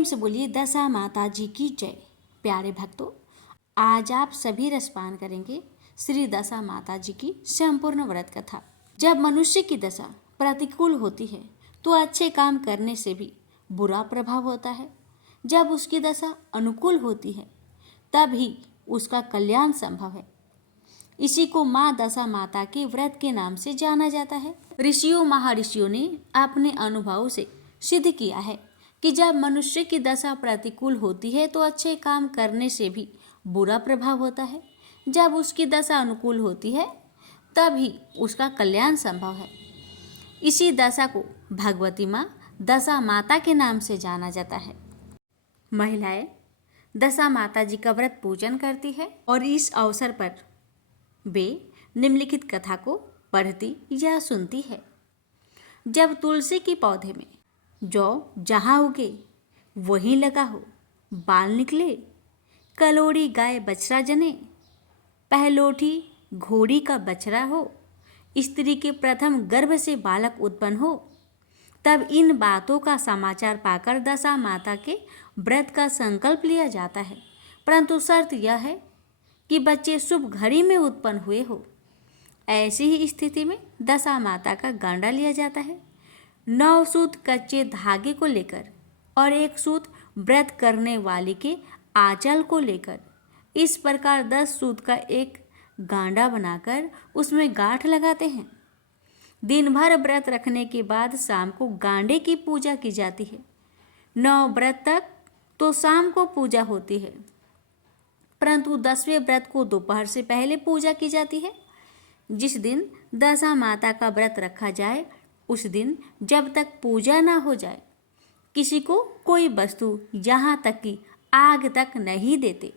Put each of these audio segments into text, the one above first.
प्रेम से बोलिए दशा माता जी की जय। प्यारे भक्तों, आज आप सभी रसपान करेंगे श्री दशा माता जी की संपूर्ण व्रत कथा। जब मनुष्य की दशा प्रतिकूल होती है तो अच्छे काम करने से भी बुरा प्रभाव होता है। जब उसकी दशा अनुकूल होती है तभी उसका कल्याण संभव है। इसी को माँ दशा माता के व्रत के नाम से जाना जाता है। ऋषियों महर्षियों ने अपने अनुभव से सिद्ध किया है कि जब मनुष्य की दशा प्रतिकूल होती है तो अच्छे काम करने से भी बुरा प्रभाव होता है। जब उसकी दशा अनुकूल होती है तभी उसका कल्याण संभव है। इसी दशा को भगवती माँ दशा माता के नाम से जाना जाता है। महिलाएं दशा माता जी का व्रत पूजन करती है और इस अवसर पर वे निम्नलिखित कथा को पढ़ती या सुनती है। जब तुलसी के पौधे में जौ जहाँ उगे वहीं लगा हो, बाल निकले, कलोड़ी गाय बछड़ा जने, पहलोठी घोड़ी का बछड़ा हो, स्त्री के प्रथम गर्भ से बालक उत्पन्न हो, तब इन बातों का समाचार पाकर दशा माता के व्रत का संकल्प लिया जाता है। परंतु शर्त यह है कि बच्चे शुभ घड़ी में उत्पन्न हुए हो। ऐसी ही स्थिति में दशा माता का गांडा लिया जाता है। 9 सूत कच्चे धागे को लेकर और 1 सूत व्रत करने वाली के आंचल को लेकर इस प्रकार 10 सूत का एक गांडा बनाकर उसमें गांठ लगाते हैं। दिन भर व्रत रखने के बाद शाम को गांडे की पूजा की जाती है। 9 व्रत तक तो शाम को पूजा होती है, परंतु 10वें व्रत को दोपहर से पहले पूजा की जाती है। जिस दिन दशा माता का व्रत रखा जाए उस दिन जब तक पूजा ना हो जाए किसी को कोई वस्तु यहाँ तक कि आग तक नहीं देते।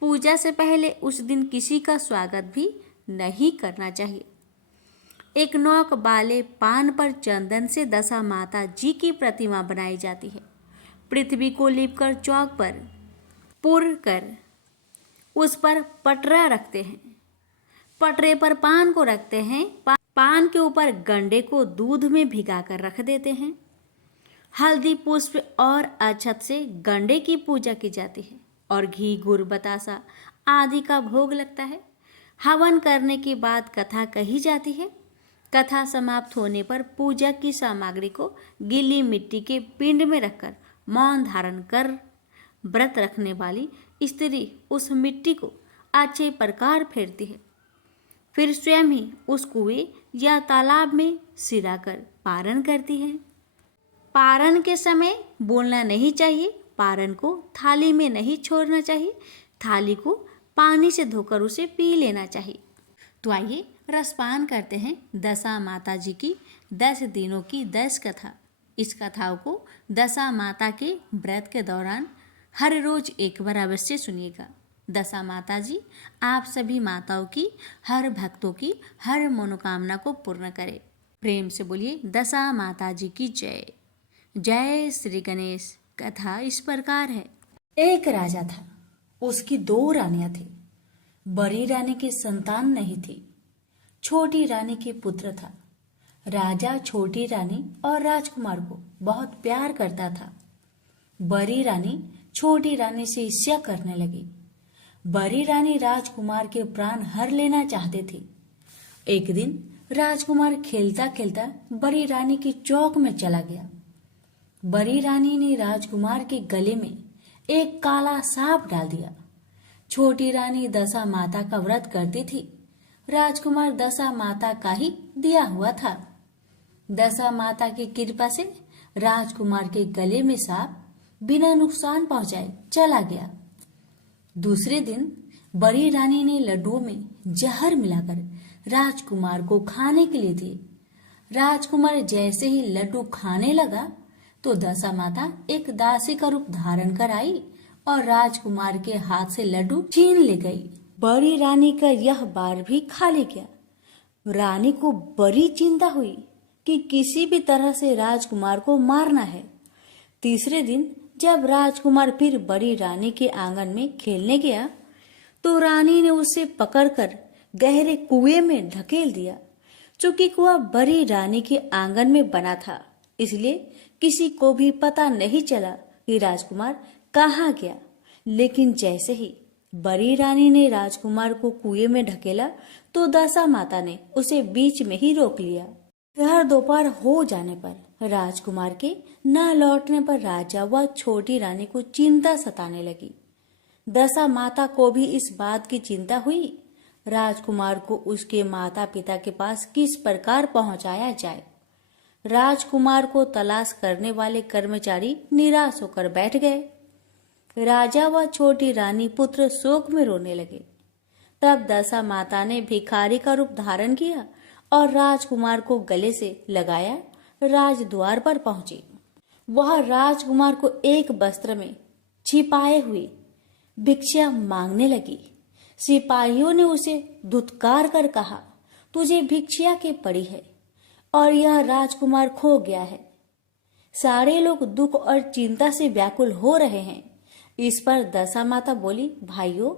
पूजा से पहले उस दिन किसी का स्वागत भी नहीं करना चाहिए। एक नौक वाले पान पर चंदन से दशा माता जी की प्रतिमा बनाई जाती है। पृथ्वी को लीपकर चौक पर पुर कर उस पर पटरा रखते हैं। पटरे पर पान को रखते हैं। पान के ऊपर गंडे को दूध में भिगाकर रख देते हैं। हल्दी पुष्प और अक्षत से गंडे की पूजा की जाती है और घी गुड़ बतासा आदि का भोग लगता है। हवन करने के बाद कथा कही जाती है। कथा समाप्त होने पर पूजा की सामग्री को गीली मिट्टी के पिंड में रखकर मौन धारण कर व्रत रखने वाली स्त्री उस मिट्टी को अच्छे प्रकार फेरती है। फिर स्वयं ही उस कुएं या तालाब में सिराकर पारण करती है। पारण के समय बोलना नहीं चाहिए। पारण को थाली में नहीं छोड़ना चाहिए। थाली को पानी से धोकर उसे पी लेना चाहिए। तो आइए रसपान करते हैं दशा माता जी की 10 दिनों की 10 कथा। इस कथाओं को दशा माता के व्रत के दौरान हर रोज एक बार अवश्य सुनिएगा। दशा माता जी आप सभी माताओं की, हर भक्तों की हर मनोकामना को पूर्ण करे। प्रेम से बोलिए दशा माता जी की जय। जय श्री गणेश। कथा इस प्रकार है। एक राजा था, उसकी 2 रानियां थी। बड़ी रानी की संतान नहीं थी। छोटी रानी के पुत्र था। राजा छोटी रानी और राजकुमार को बहुत प्यार करता था। बड़ी रानी छोटी रानी से ईर्ष्या करने लगी। बड़ी रानी राजकुमार के प्राण हर लेना चाहती थी। एक दिन राजकुमार खेलता खेलता बड़ी रानी की चौक में चला गया। बड़ी रानी ने राजकुमार के गले में एक काला सांप डाल दिया। छोटी रानी दशा माता का व्रत करती थी। राजकुमार दशा माता का ही दिया हुआ था। दशा माता की कृपा से राजकुमार के गले में सांप बिना नुकसान पहुंचाए चला गया। दूसरे दिन बड़ी रानी ने लड्डुओं में जहर मिलाकर राजकुमार को खाने के लिए दिए। राजकुमार जैसे ही लड्डू खाने लगा तो दशा माता एक दासी का रूप धारण कर आई और राजकुमार के हाथ से लड्डू छीन ले गई। बड़ी रानी का यह बार भी खा ले गया। रानी को बड़ी चिंता हुई कि किसी भी तरह से राजकुमार को मारना है। तीसरे दिन जब राजकुमार फिर बड़ी रानी के आंगन में खेलने गया तो रानी ने उसे पकड़कर गहरे कुएं में ढकेल दिया। चूंकि कुआं बड़ी रानी के आंगन में बना था, इसलिए किसी को भी पता नहीं चला कि राजकुमार कहाँ गया, लेकिन जैसे ही बड़ी रानी ने राजकुमार को कुएं में ढकेला तो दशा माता ने उसे बीच में ही रोक लिया। हर दोपहर हो जाने पर राजकुमार के न लौटने पर राजा व छोटी रानी को चिंता सताने लगी। दशा माता को भी इस बात की चिंता हुई, राजकुमार को उसके माता पिता के पास किस प्रकार पहुंचाया जाए। राजकुमार को तलाश करने वाले कर्मचारी निराश होकर बैठ गए। राजा व छोटी रानी पुत्र शोक में रोने लगे। तब दशा माता ने भिखारी का रूप धारण किया और राजकुमार को गले से लगाया राजद्वार पर पहुंची। वह राजकुमार को एक वस्त्र में छिपाए हुए भिक्षा मांगने लगी। सिपाहियों ने उसे धुतकार कर कहा, तुझे भिक्षा के पड़ी है और यह राजकुमार खो गया है। सारे लोग दुख और चिंता से व्याकुल हो रहे हैं। इस पर दशा माता बोली, भाइयों,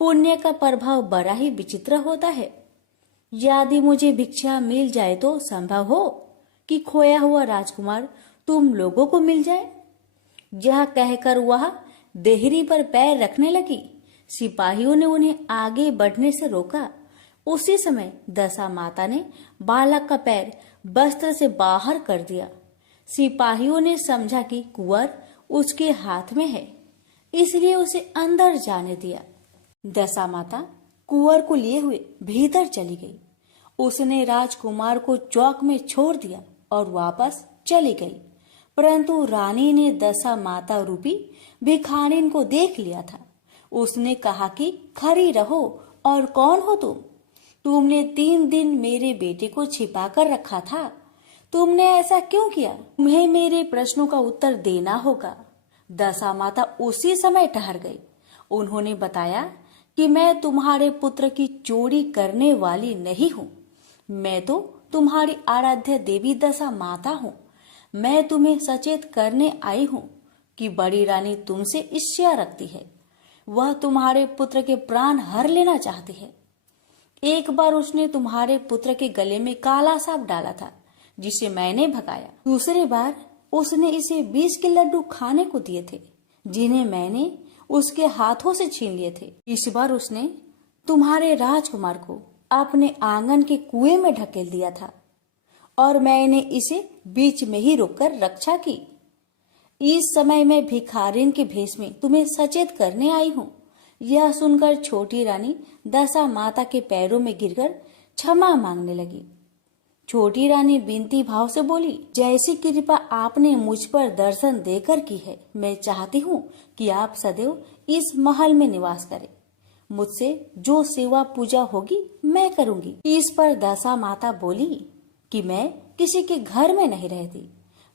पुण्य का प्रभाव बड़ा ही विचित्र होता है। यदि मुझे भिक्षा मिल जाए तो संभव हो कि खोया हुआ राजकुमार तुम लोगों को मिल जाए। यह कहकर वह देहरी पर पैर रखने लगी। सिपाहियों ने उन्हें आगे बढ़ने से रोका। उसी समय दशा माता ने बालक का पैर वस्त्र से बाहर कर दिया। सिपाहियों ने समझा कि कुंवर उसके हाथ में है, इसलिए उसे अंदर जाने दिया। दशा माता कुंवर को लिए हुए भीतर चली गई। उसने राजकुमार को चौक में छोड़ दिया और वापस चली गई। परंतु रानी ने दशा माता रूपी भिखारिन को देख लिया था। उसने कहा कि खड़ी रहो, और कौन हो तुम? तुमने 3 दिन मेरे बेटे को छिपा कर रखा था। तुमने ऐसा क्यों किया? तुम्हें मेरे प्रश्नों का उत्तर देना होगा। दशा माता उसी समय ठहर गई। उन्होंने बताया कि मैं तुम्हारे पुत्र की चोरी करने वाली नहीं हूँ। मैं तो तुम्हारी आराध्य देवी दशा माता हूँ। मैं तुम्हें सचेत करने आई हूँ कि बड़ी रानी तुमसे ईर्ष्या रखती है। वह तुम्हारे पुत्र के प्राण हर लेना चाहती है। एक बार उसने तुम्हारे पुत्र के गले में काला सांप डाला था, जिसे मैंने भगाया। दूसरी बार उसने इसे 20 के लड्डू खाने को दिए थे, जिन्हें मैंने उसके हाथों से छीन लिए थे। इस बार उसने तुम्हारे राजकुमार को अपने आंगन के कुएं में ढकेल दिया था और मैंने इसे बीच में ही रोककर रक्षा की। इस समय मैं भिखारिन के भेष में तुम्हें सचेत करने आई हूँ। यह सुनकर छोटी रानी दशा माता के पैरों में गिरकर क्षमा मांगने लगी। छोटी रानी विनती भाव से बोली, जैसी कृपा आपने मुझ पर दर्शन देकर की है, मैं चाहती हूँ कि आप सदैव इस महल में निवास करें। मुझसे जो सेवा पूजा होगी मैं करूंगी। इस पर दशा माता बोली कि मैं किसी के घर में नहीं रहती।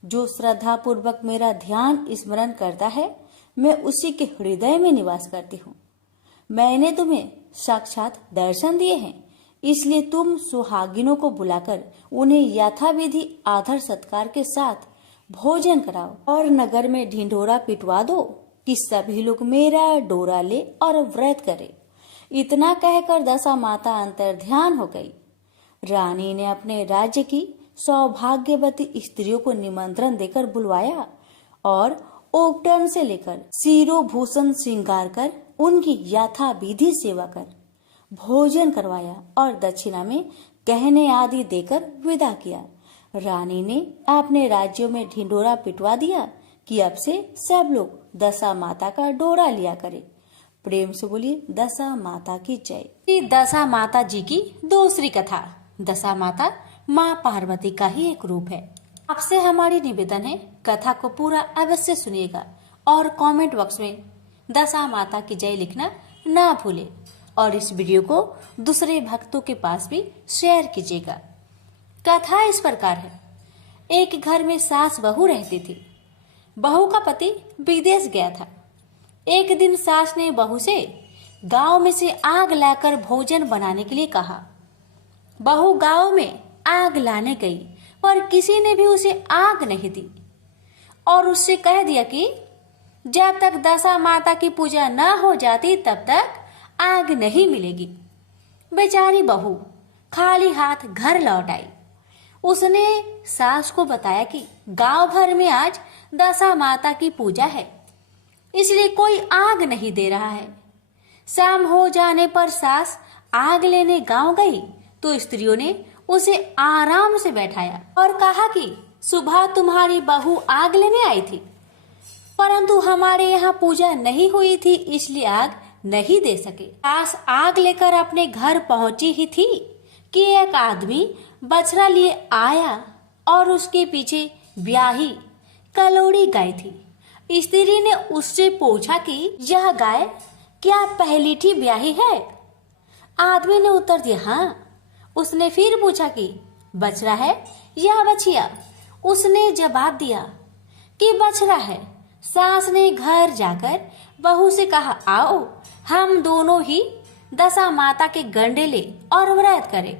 जो श्रद्धा पूर्वक मेरा ध्यान स्मरण करता है, मैं उसी के हृदय में निवास करती हूँ। मैंने तुम्हें साक्षात दर्शन दिए हैं, इसलिए तुम सुहागिनों को बुलाकर उन्हें यथाविधि आदर सत्कार के साथ भोजन कराओ और नगर में ढिंढोरा पिटवा दो कि सभी लोग मेरा डोरा ले और व्रत करे। इतना कहकर दशा माता अंतर्ध्यान हो गई। रानी ने अपने राज्य की सौभाग्यवती स्त्रियों को निमंत्रण देकर बुलवाया और उपटन से लेकर शिरोभूषण श्रृंगार कर उनकी यथाविधि सेवा कर भोजन करवाया और दक्षिणा में गहने आदि देकर विदा किया। रानी ने अपने राज्यों में ढिंडोरा पिटवा दिया कि अब से सब लोग दशा माता का डोरा लिया करे। प्रेम से बोलिए दशा माता की जय। दशा माता जी की दूसरी कथा। दशा माता माँ पार्वती का ही एक रूप है। आपसे हमारी निवेदन है, कथा को पूरा अवश्य सुनिएगा और कमेंट बॉक्स में दशा माता की जय लिखना ना भूले और इस वीडियो को दूसरे भक्तों के पास भी शेयर कीजिएगा। कथा इस प्रकार है। एक घर में सास बहू रहती थी। बहू का पति विदेश गया था। एक दिन सास ने बहू से गांव में से आग लाकर भोजन बनाने के लिए कहा। बहू गांव में आग लाने गई पर किसी ने भी उसे आग नहीं दी और उससे कह दिया कि जब तक दशा माता की पूजा न हो जाती तब तक आग नहीं मिलेगी। बेचारी बहू खाली हाथ घर लौट आई। उसने सास को बताया कि गांव भर में आज दशा माता की पूजा है इसलिए कोई आग नहीं दे रहा है। शाम हो जाने पर सास आग लेने गांव गई तो स्त्रियों ने उसे आराम से बैठाया और कहा कि सुबह तुम्हारी बहू आग लेने आई थी, परंतु हमारे यहाँ पूजा नहीं हुई थी इसलिए आग नहीं दे सके। सास आग लेकर अपने घर पहुंची ही थी कि एक आदमी बछड़ा लिए आया और उसके पीछे ब्याही कलोड़ी गाय थी। स्त्री ने उससे पूछा कि यह गाय क्या पहलीठी ब्याही है? आदमी ने उत्तर दिया हाँ। उसने फिर पूछा कि बछड़ा है या बछिया? उसने जवाब दिया कि बछड़ा है। सास ने घर जाकर बहू से कहा आओ हम दोनों ही दशा माता के गंडे ले और व्रत करें।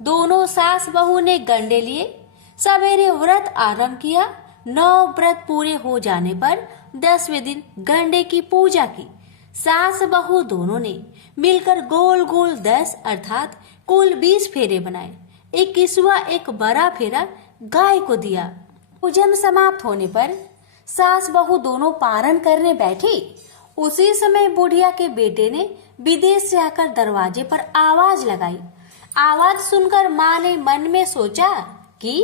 दोनों सास बहू ने गंडे लिए। सवेरे व्रत आरंभ किया। 9 व्रत पूरे हो जाने पर 10वें दिन गंडे की पूजा की। सास बहू दोनों ने मिलकर गोल गोल 10 अर्थात कुल 20 फेरे बनाए। 21वां एक बड़ा फेरा गाय को दिया। पूजन समाप्त होने पर सास बहू दोनों पारण करने बैठी। उसी समय बुढ़िया के बेटे ने विदेश से आकर दरवाजे पर आवाज लगाई। आवाज सुनकर माँ ने मन में सोचा कि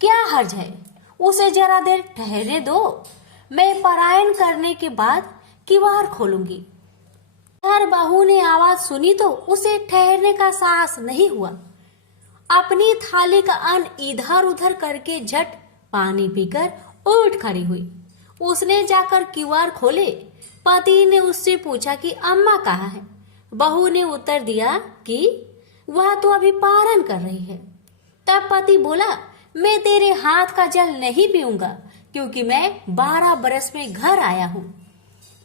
क्या हर्ज है, उसे जरा देर ठहरने दो, मैं पारायण करने के बाद किवाड़ खोलूंगी। हर बहू ने आवाज सुनी तो उसे ठहरने का साहस नहीं हुआ। अपनी थाली का अन्न इधर उधर करके झट पानी पीकर उठ खड़ी हुई। उसने जाकर किवाड़ खोले। पति ने उससे पूछा कि अम्मा कहाँ है? बहू ने उत्तर दिया कि वह तो अभी पारण कर रही है। तब पति बोला मैं तेरे हाथ का जल नहीं पीऊंगा क्योंकि मैं 12 बरस में घर आया हूँ।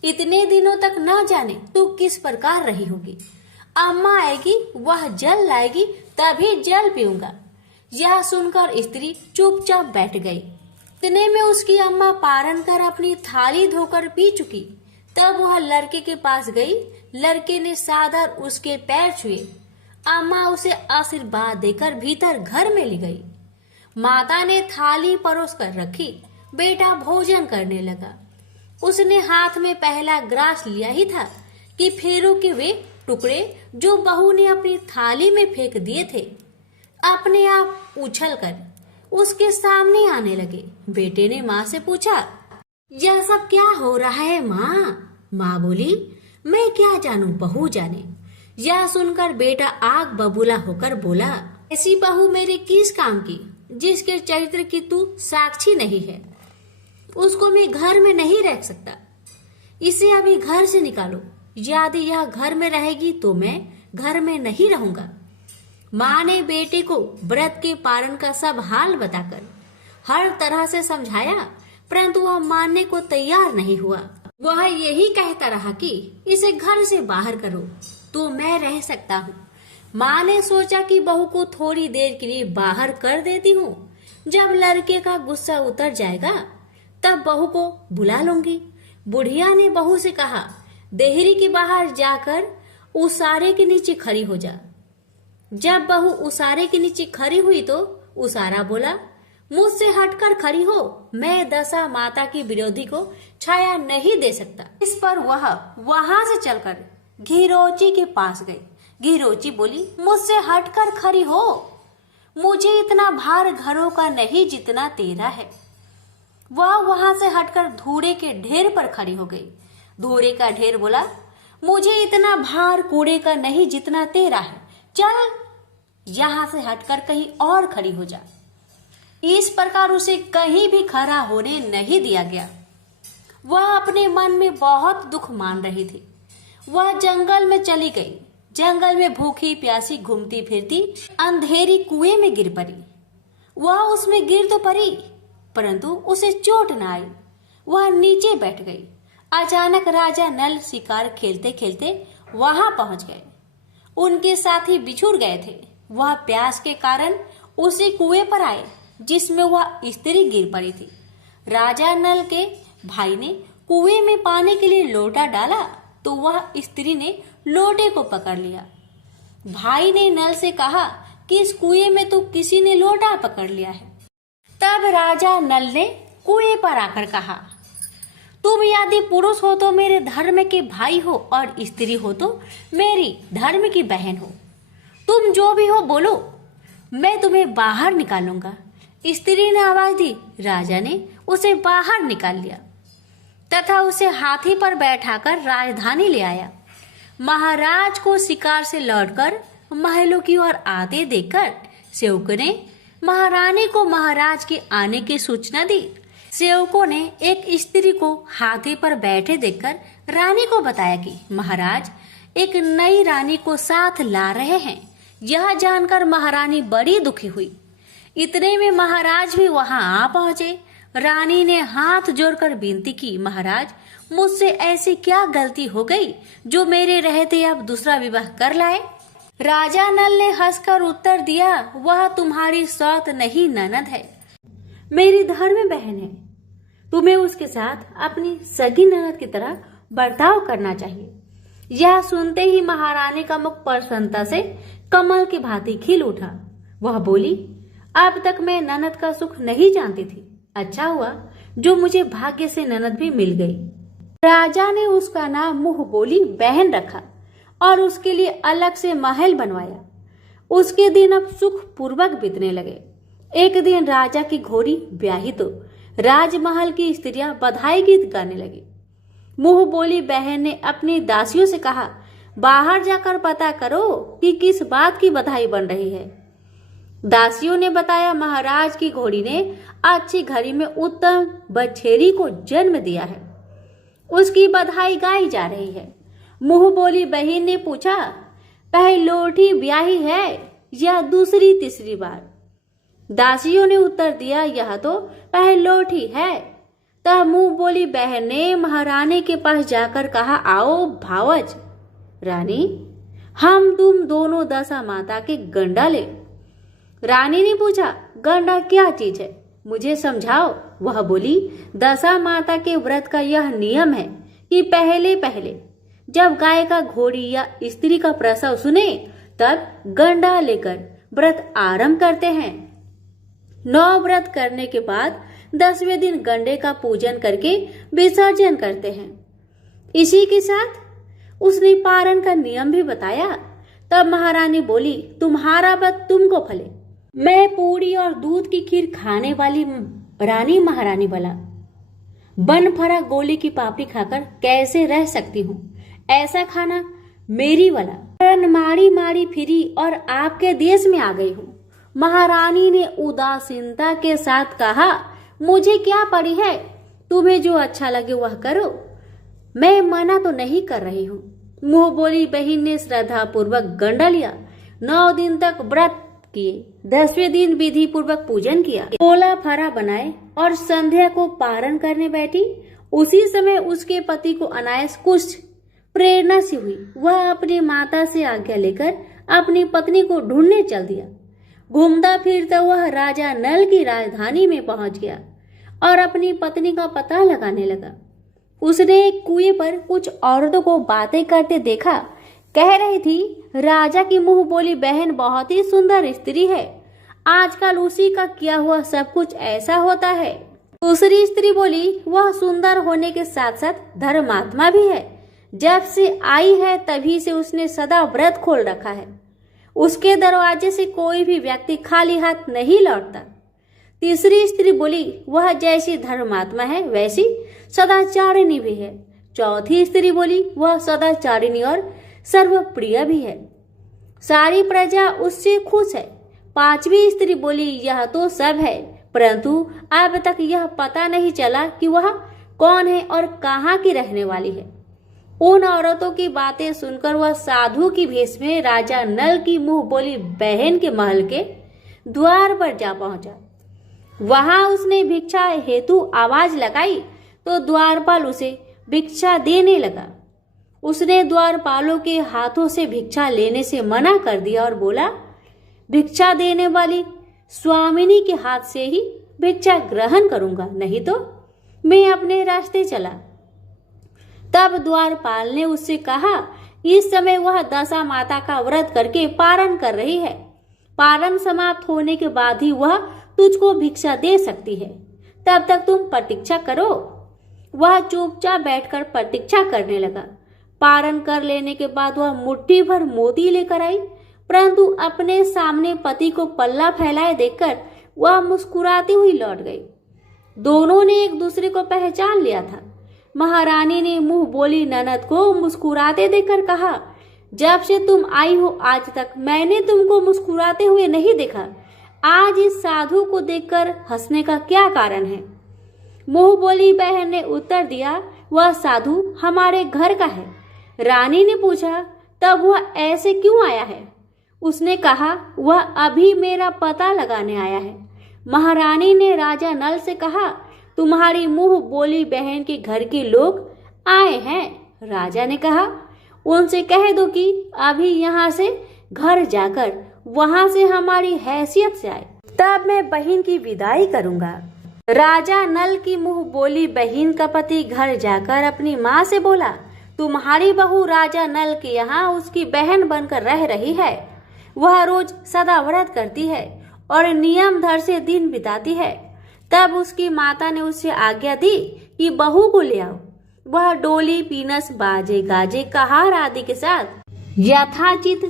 इतने दिनों तक न जाने तू किस प्रकार रही होगी। अम्मा आएगी वह जल लाएगी तभी जल पीऊंगा। यह सुनकर स्त्री चुपचाप बैठ गई। इतने में उसकी अम्मा पारण कर अपनी थाली धोकर पी चुकी। तब वह लड़के के पास गई। लड़के ने सादर उसके पैर छुए। अम्मा उसे आशीर्वाद देकर भीतर घर में ले गई। माता ने थाली परोस कर रखी। बेटा भोजन करने लगा। उसने हाथ में पहला ग्रास लिया ही था कि फेरों के वे टुकड़े जो बहू ने अपनी थाली में फेंक दिए थे अपने आप उछलकर उसके सामने आने लगे। बेटे ने माँ से पूछा यह सब क्या हो रहा है माँ? माँ बोली मैं क्या जानूं, बहू जाने। यह सुनकर बेटा आग बबूला होकर बोला ऐसी बहू मेरे किस काम की जिसके चरित्र की तू साक्षी नहीं है। उसको मैं घर में नहीं रख सकता। इसे अभी घर से निकालो। यदि यह घर में रहेगी तो मैं घर में नहीं रहूंगा। माँ ने बेटे को व्रत के पारण का सब हाल बताकर हर तरह से समझाया, परंतु वह मानने को तैयार नहीं हुआ। वह यही कहता रहा कि इसे घर से बाहर करो तो मैं रह सकता हूँ। माँ ने सोचा कि बहू को थोड़ी देर के लिए बाहर कर देती हूँ। जब लड़के का गुस्सा उतर जाएगा तब बहू को बुला लूंगी। बुढ़िया ने बहू से कहा देहरी के बाहर जाकर उसारे के नीचे खड़ी हो जा। जब बहू उसारे के नीचे खड़ी हुई तो उसारा बोला मुझसे हटकर खड़ी हो, मैं दशा माता की विरोधी को छाया नहीं दे सकता। इस पर वह वहां से चलकर घिरोची के पास गई। घिरोची बोली मुझसे हटकर खड़ी हो, मुझे इतना भार घरों का नहीं जितना तेरा है। वह वहां से हटकर धूड़े के ढेर पर खड़ी हो गई। धूड़े का ढेर बोला मुझे इतना भार कूड़े का नहीं जितना तेरा है, चल यहाँ से हटकर कहीं और खड़ी हो जा। इस प्रकार उसे कहीं भी खड़ा होने नहीं दिया गया। वह अपने मन में बहुत दुख मान रही थी। वह जंगल में चली गई। जंगल में भूखी प्यासी घूमती फिरती अंधेरी कुएं में गिर पड़ी। वह उसमें गिर तो पड़ी परंतु उसे चोट न आई। वह नीचे बैठ गई। अचानक राजा नल शिकार खेलते खेलते वहां पहुंच गए। उनके साथी बिछुड़ गए थे। वह प्यास के कारण उसी कुएं पर आए जिसमें वह स्त्री गिर पड़ी थी। राजा नल के भाई ने कुएं में पानी के लिए लोटा डाला तो वह स्त्री ने लोटे को पकड़ लिया। भाई ने नल से कहा कि इस कुएं में तो किसी ने लोटा पकड़ लिया है। तब राजा नल ने कुएं पर आकर कहा तुम यदि पुरुष हो तो मेरे धर्म के भाई हो और स्त्री हो तो मेरी धर्म की बहन हो। तुम जो भी हो बोलो, मैं तुम्हें बाहर निकालूंगा। स्त्री ने आवाज दी। राजा ने उसे बाहर निकाल लिया तथा उसे हाथी पर बैठाकर राजधानी ले आया। महाराज को शिकार से लौटकर महलों की ओर आते देखकर सेवकों ने महारानी को महाराज के आने की सूचना दी। सेवकों ने एक स्त्री को हाथी पर बैठे देखकर रानी को बताया कि महाराज एक नई रानी को साथ ला रहे हैं। यह जानकर महारानी बड़ी दुखी हुई। इतने में महाराज भी वहां आ पहुंचे। रानी ने हाथ जोड़कर विनती की, महाराज मुझसे ऐसी क्या गलती हो गई जो मेरे रहते आप दूसरा विवाह कर लाए। राजा नल ने हंसकर उत्तर दिया, वह तुम्हारी सौत नहीं ननद है, मेरी धर्म बहन है। तुम्हें उसके साथ अपनी सगी ननद की तरह बर्ताव करना चाहिए। यह सुनते ही महारानी का मुख प्रसन्नता से कमल की भांति खिल उठा। वह बोली, अब तक मैं ननद का सुख नहीं जानती थी। अच्छा हुआ जो मुझे भाग्य से ननद भी मिल गई। राजा ने उसका नाम मुंह बोली बहन रखा और उसके लिए अलग से महल बनवाया। उसके दिन अब सुख पूर्वक बीतने लगे। एक दिन राजा की घोड़ी ब्याही तो राजमहल की स्त्रियां बधाई गीत गाने लगी। मुंह बोली बहन ने अपनी दासियों से कहा, बाहर जाकर पता करो कि किस बात की बधाई बन रही है। दासियों ने बताया, महाराज की घोड़ी ने अच्छी घड़ी में उत्तम बछेरी को जन्म दिया है, उसकी बधाई गाई जा रही है। मुंह बोली बहन ने पूछा, पहलोठी ब्याही है या दूसरी तीसरी बार। दासियों ने उत्तर दिया, यह तो पहलोठी है। तब मुंह बोली बहन ने महारानी के पास जाकर कहा, आओ भावज रानी, हम तुम दोनों दशा माता के गंडा ले। रानी ने पूछा, गंडा क्या चीज है, मुझे समझाओ। वह बोली, दशा माता के व्रत का यह नियम है कि पहले पहले जब गाय का घोड़ी या स्त्री का प्रसव सुने तब गंडा लेकर व्रत आरंभ करते हैं। 9 व्रत करने के बाद 10वें दिन गंडे का पूजन करके विसर्जन करते हैं। इसी के साथ उसने पारण का नियम भी बताया। तब महारानी बोली, तुम्हारा व्रत तुमको फले। मैं पूरी और दूध की खीर खाने वाली रानी महारानी वाला बन फरा गोली की पापड़ी खाकर कैसे रह सकती हूँ। ऐसा खाना मेरी वाला मारी मारी फिरी और आपके देश में आ गई हूँ। महारानी ने उदासीनता के साथ कहा, मुझे क्या पड़ी है, तुम्हें जो अच्छा लगे वह करो, मैं मना तो नहीं कर रही हूँ। मुंह बोली बहन ने श्रद्धा पूर्वक गंडा लिया। 9 दिन तक व्रत किए। 10वें दिन विधि पूर्वक पूजन किया, पोला फरा बनाए और संध्या को पारण करने बैठी। उसी समय उसके पति को अनायास कुछ प्रेरणा सी हुई। वह अपनी माता से आज्ञा लेकर अपनी पत्नी को ढूंढने चल दिया। घूमता फिरता वह राजा नल की राजधानी में पहुंच गया और अपनी पत्नी का पता लगाने लगा। उसने एक कुएं पर कुछ औरतों को बातें करते देखा। कह रही थी, राजा की मुंह बोली बहन बहुत ही सुंदर स्त्री है, आजकल उसी का किया हुआ सब कुछ ऐसा होता है। दूसरी स्त्री बोली, वह सुंदर होने के साथ साथ धर्मात्मा भी है, जब से आई है तभी से उसने सदा व्रत खोल रखा है, उसके दरवाजे से कोई भी व्यक्ति खाली हाथ नहीं लौटता। तीसरी स्त्री बोली, वह जैसी धर्मात्मा है वैसी सदाचारिणी भी है। चौथी स्त्री बोली, वह सदाचारिणी और सर्वप्रिय भी है, सारी प्रजा उससे खुश है। पांचवी स्त्री बोली, यह तो सब है, परंतु अब तक यह पता नहीं चला कि वह कौन है और कहाँ की रहने वाली है। उन औरतों की बातें सुनकर वह साधु की भेष में राजा नल की मुंह बोली बहन के महल के द्वार पर जा पहुंचा। वहां उसने भिक्षा हेतु आवाज लगाई तो द्वारपाल उसे भिक्षा देने लगा। उसने द्वारपालों के हाथों से भिक्षा लेने से मना कर दिया और बोला, भिक्षा देने वाली स्वामिनी के हाथ से ही भिक्षा ग्रहण करूंगा, नहीं तो मैं अपने रास्ते चला। तब द्वारपाल ने उससे कहा, इस समय वह दशा माता का व्रत करके पारण कर रही है, पारण समाप्त होने के बाद ही वह तुझको भिक्षा दे सकती है, तब तक तुम प्रतीक्षा करो। वह चुपचाप बैठकर प्रतीक्षा करने लगा। पारण कर लेने के बाद वह मुट्ठी भर मोती लेकर आई, परंतु अपने सामने पति को पल्ला फैलाए देखकर वह मुस्कुराती हुई लौट गई। दोनों ने एक दूसरे को पहचान लिया था। महारानी ने मुंह बोली ननद को मुस्कुराते देखकर कहा, जब से तुम आई हो आज तक मैंने तुमको मुस्कुराते हुए नहीं देखा। आज इस साधु को देखकर हंसने का क्या कारण है? मुंह बोली बहन ने उत्तर दिया, वह साधु हमारे घर का है। रानी ने पूछा, तब वह ऐसे क्यों आया है? उसने कहा, वह अभी मेरा पता लगाने आया है। महारानी ने राजा नल से कहा, तुम्हारी मुंह बोली बहन के घर के लोग आए हैं। राजा ने कहा, उनसे कह दो कि अभी यहाँ से घर जाकर वहां से हमारी हैसियत से आए, तब मैं बहन की विदाई करूंगा। राजा नल की मुंह बोली बहन का पति घर जाकर अपनी माँ से बोला, तुम्हारी बहू राजा नल के यहाँ उसकी बहन बनकर रह रही है। वह रोज सदा व्रत करती है और नियम धर से दिन बिताती है। तब उसकी माता ने उससे आज्ञा दी कि बहू को ले आओ। वह डोली पीनस बाजे गाजे कहार आदि के साथ यथाचित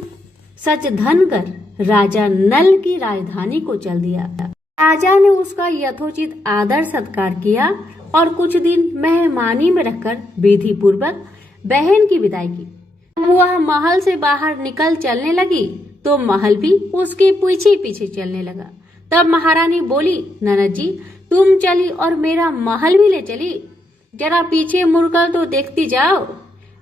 सच धन कर राजा नल की राजधानी को चल दिया। राजा ने उसका यथोचित आदर सत्कार किया और कुछ दिन मेहमानी में रखकर विधि पूर्वक बहन की विदाई की। वह महल से बाहर निकल चलने लगी तो महल भी उसके पीछे पीछे चलने लगा। तब महारानी बोली, ननद जी तुम चली और मेरा महल भी ले चली, जरा पीछे मुड़कर तो देखती जाओ।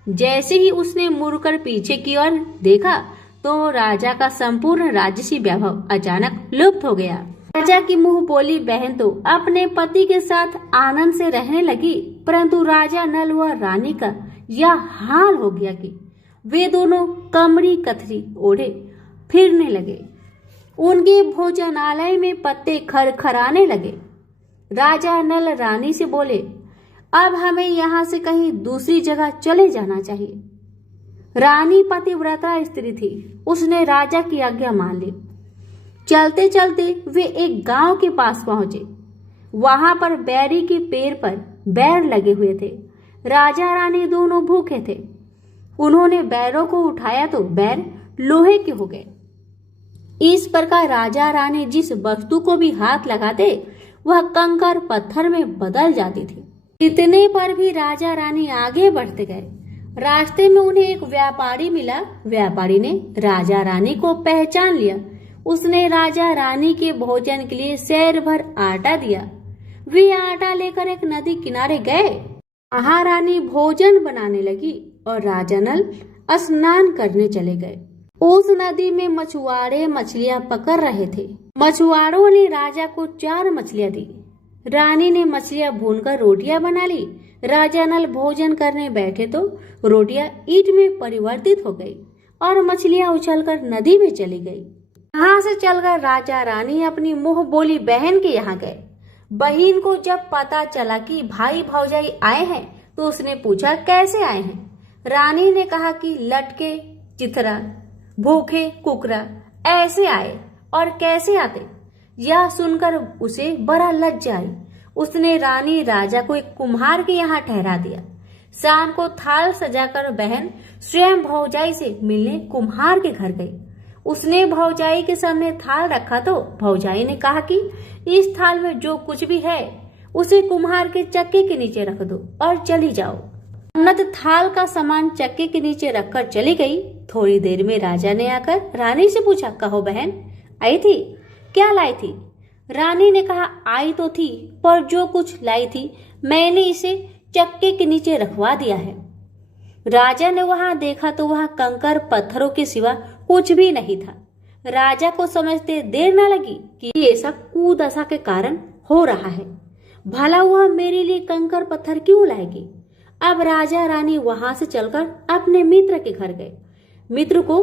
जैसे ही उसने मुड़कर पीछे की ओर देखा तो राजा का संपूर्ण राजसी वैभव अचानक लुप्त हो गया। राजा की मुंह बोली बहन तो अपने पति के साथ आनंद से रहने लगी, परंतु राजा नल व रानी का यह हाल हो गया कि वे दोनों कमरी कथरी ओढ़े फिरने लगे। उनके भोजनालय में पत्ते खरखराने लगे। राजा नल रानी से बोले, अब हमें यहाँ से कहीं दूसरी जगह चले जाना चाहिए। रानी पतिव्रता स्त्री थी, उसने राजा की आज्ञा मान ली। चलते चलते वे एक गांव के पास पहुंचे। वहां पर बैरी के पेड़ पर बैर लगे हुए थे। राजा रानी दोनों भूखे थे। उन्होंने बैरों को उठाया तो बैर लोहे के हो गए। इस प्रकार राजा रानी जिस वस्तु को भी हाथ लगाते वह कंकर पत्थर में बदल जाती थी। इतने पर भी राजा रानी आगे बढ़ते गए। रास्ते में उन्हें एक व्यापारी मिला। व्यापारी ने राजा रानी को पहचान लिया। उसने राजा रानी के भोजन के लिए सैर भर आटा दिया। वे आटा लेकर एक नदी किनारे गए। महारानी भोजन बनाने लगी और राजा नल स्नान करने चले गए। उस नदी में मछुआरे मछलियां पकड़ रहे थे। मछुआरों ने राजा को 4 मछलियां दी। रानी ने मछलियां भूनकर रोटियां बना ली। राजा नल भोजन करने बैठे तो रोटियां ईंट में परिवर्तित हो गई और मछलियां उछलकर नदी में चली गई। यहाँ से चलकर राजा रानी अपनी मुंह बोली बहन के यहाँ गए। बहन को जब पता चला कि भाई भौजाई आए हैं तो उसने पूछा, कैसे आए हैं? रानी ने कहा कि लटके चिथरा भूखे कुकरा ऐसे आए। और कैसे आते? यह सुनकर उसे बड़ा लज्जा आई। उसने रानी राजा को एक कुम्हार के यहाँ ठहरा दिया। शाम को थाल सजाकर बहन स्वयं भौजाई से मिलने कुम्हार के घर गई। उसने भौजाई के सामने थाल रखा तो भौजाई ने कहा कि इस थाल में जो कुछ भी है उसे कुम्हार के चक्के के नीचे रख दो और चली जाओ। ननद थाल का सामान चक्के के नीचे रखकर चली गई। थोड़ी देर में राजा ने आकर रानी से पूछा, कहो बहन आई थी, क्या लाई थी? रानी ने कहा, आई तो थी पर जो कुछ लाई थी मैंने इसे चक्के के नीचे रखवा दिया है। राजा ने वहां देखा तो वहां कंकर पत्थरों के सिवा कुछ भी नहीं था। राजा को समझते देर न लगी कि ये सब कुदशा के कारण हो रहा है। भला वह मेरे लिए कंकर पत्थर क्यों लाएगी? अब राजा रानी वहां से चलकर अपने मित्र के घर गए। मित्र को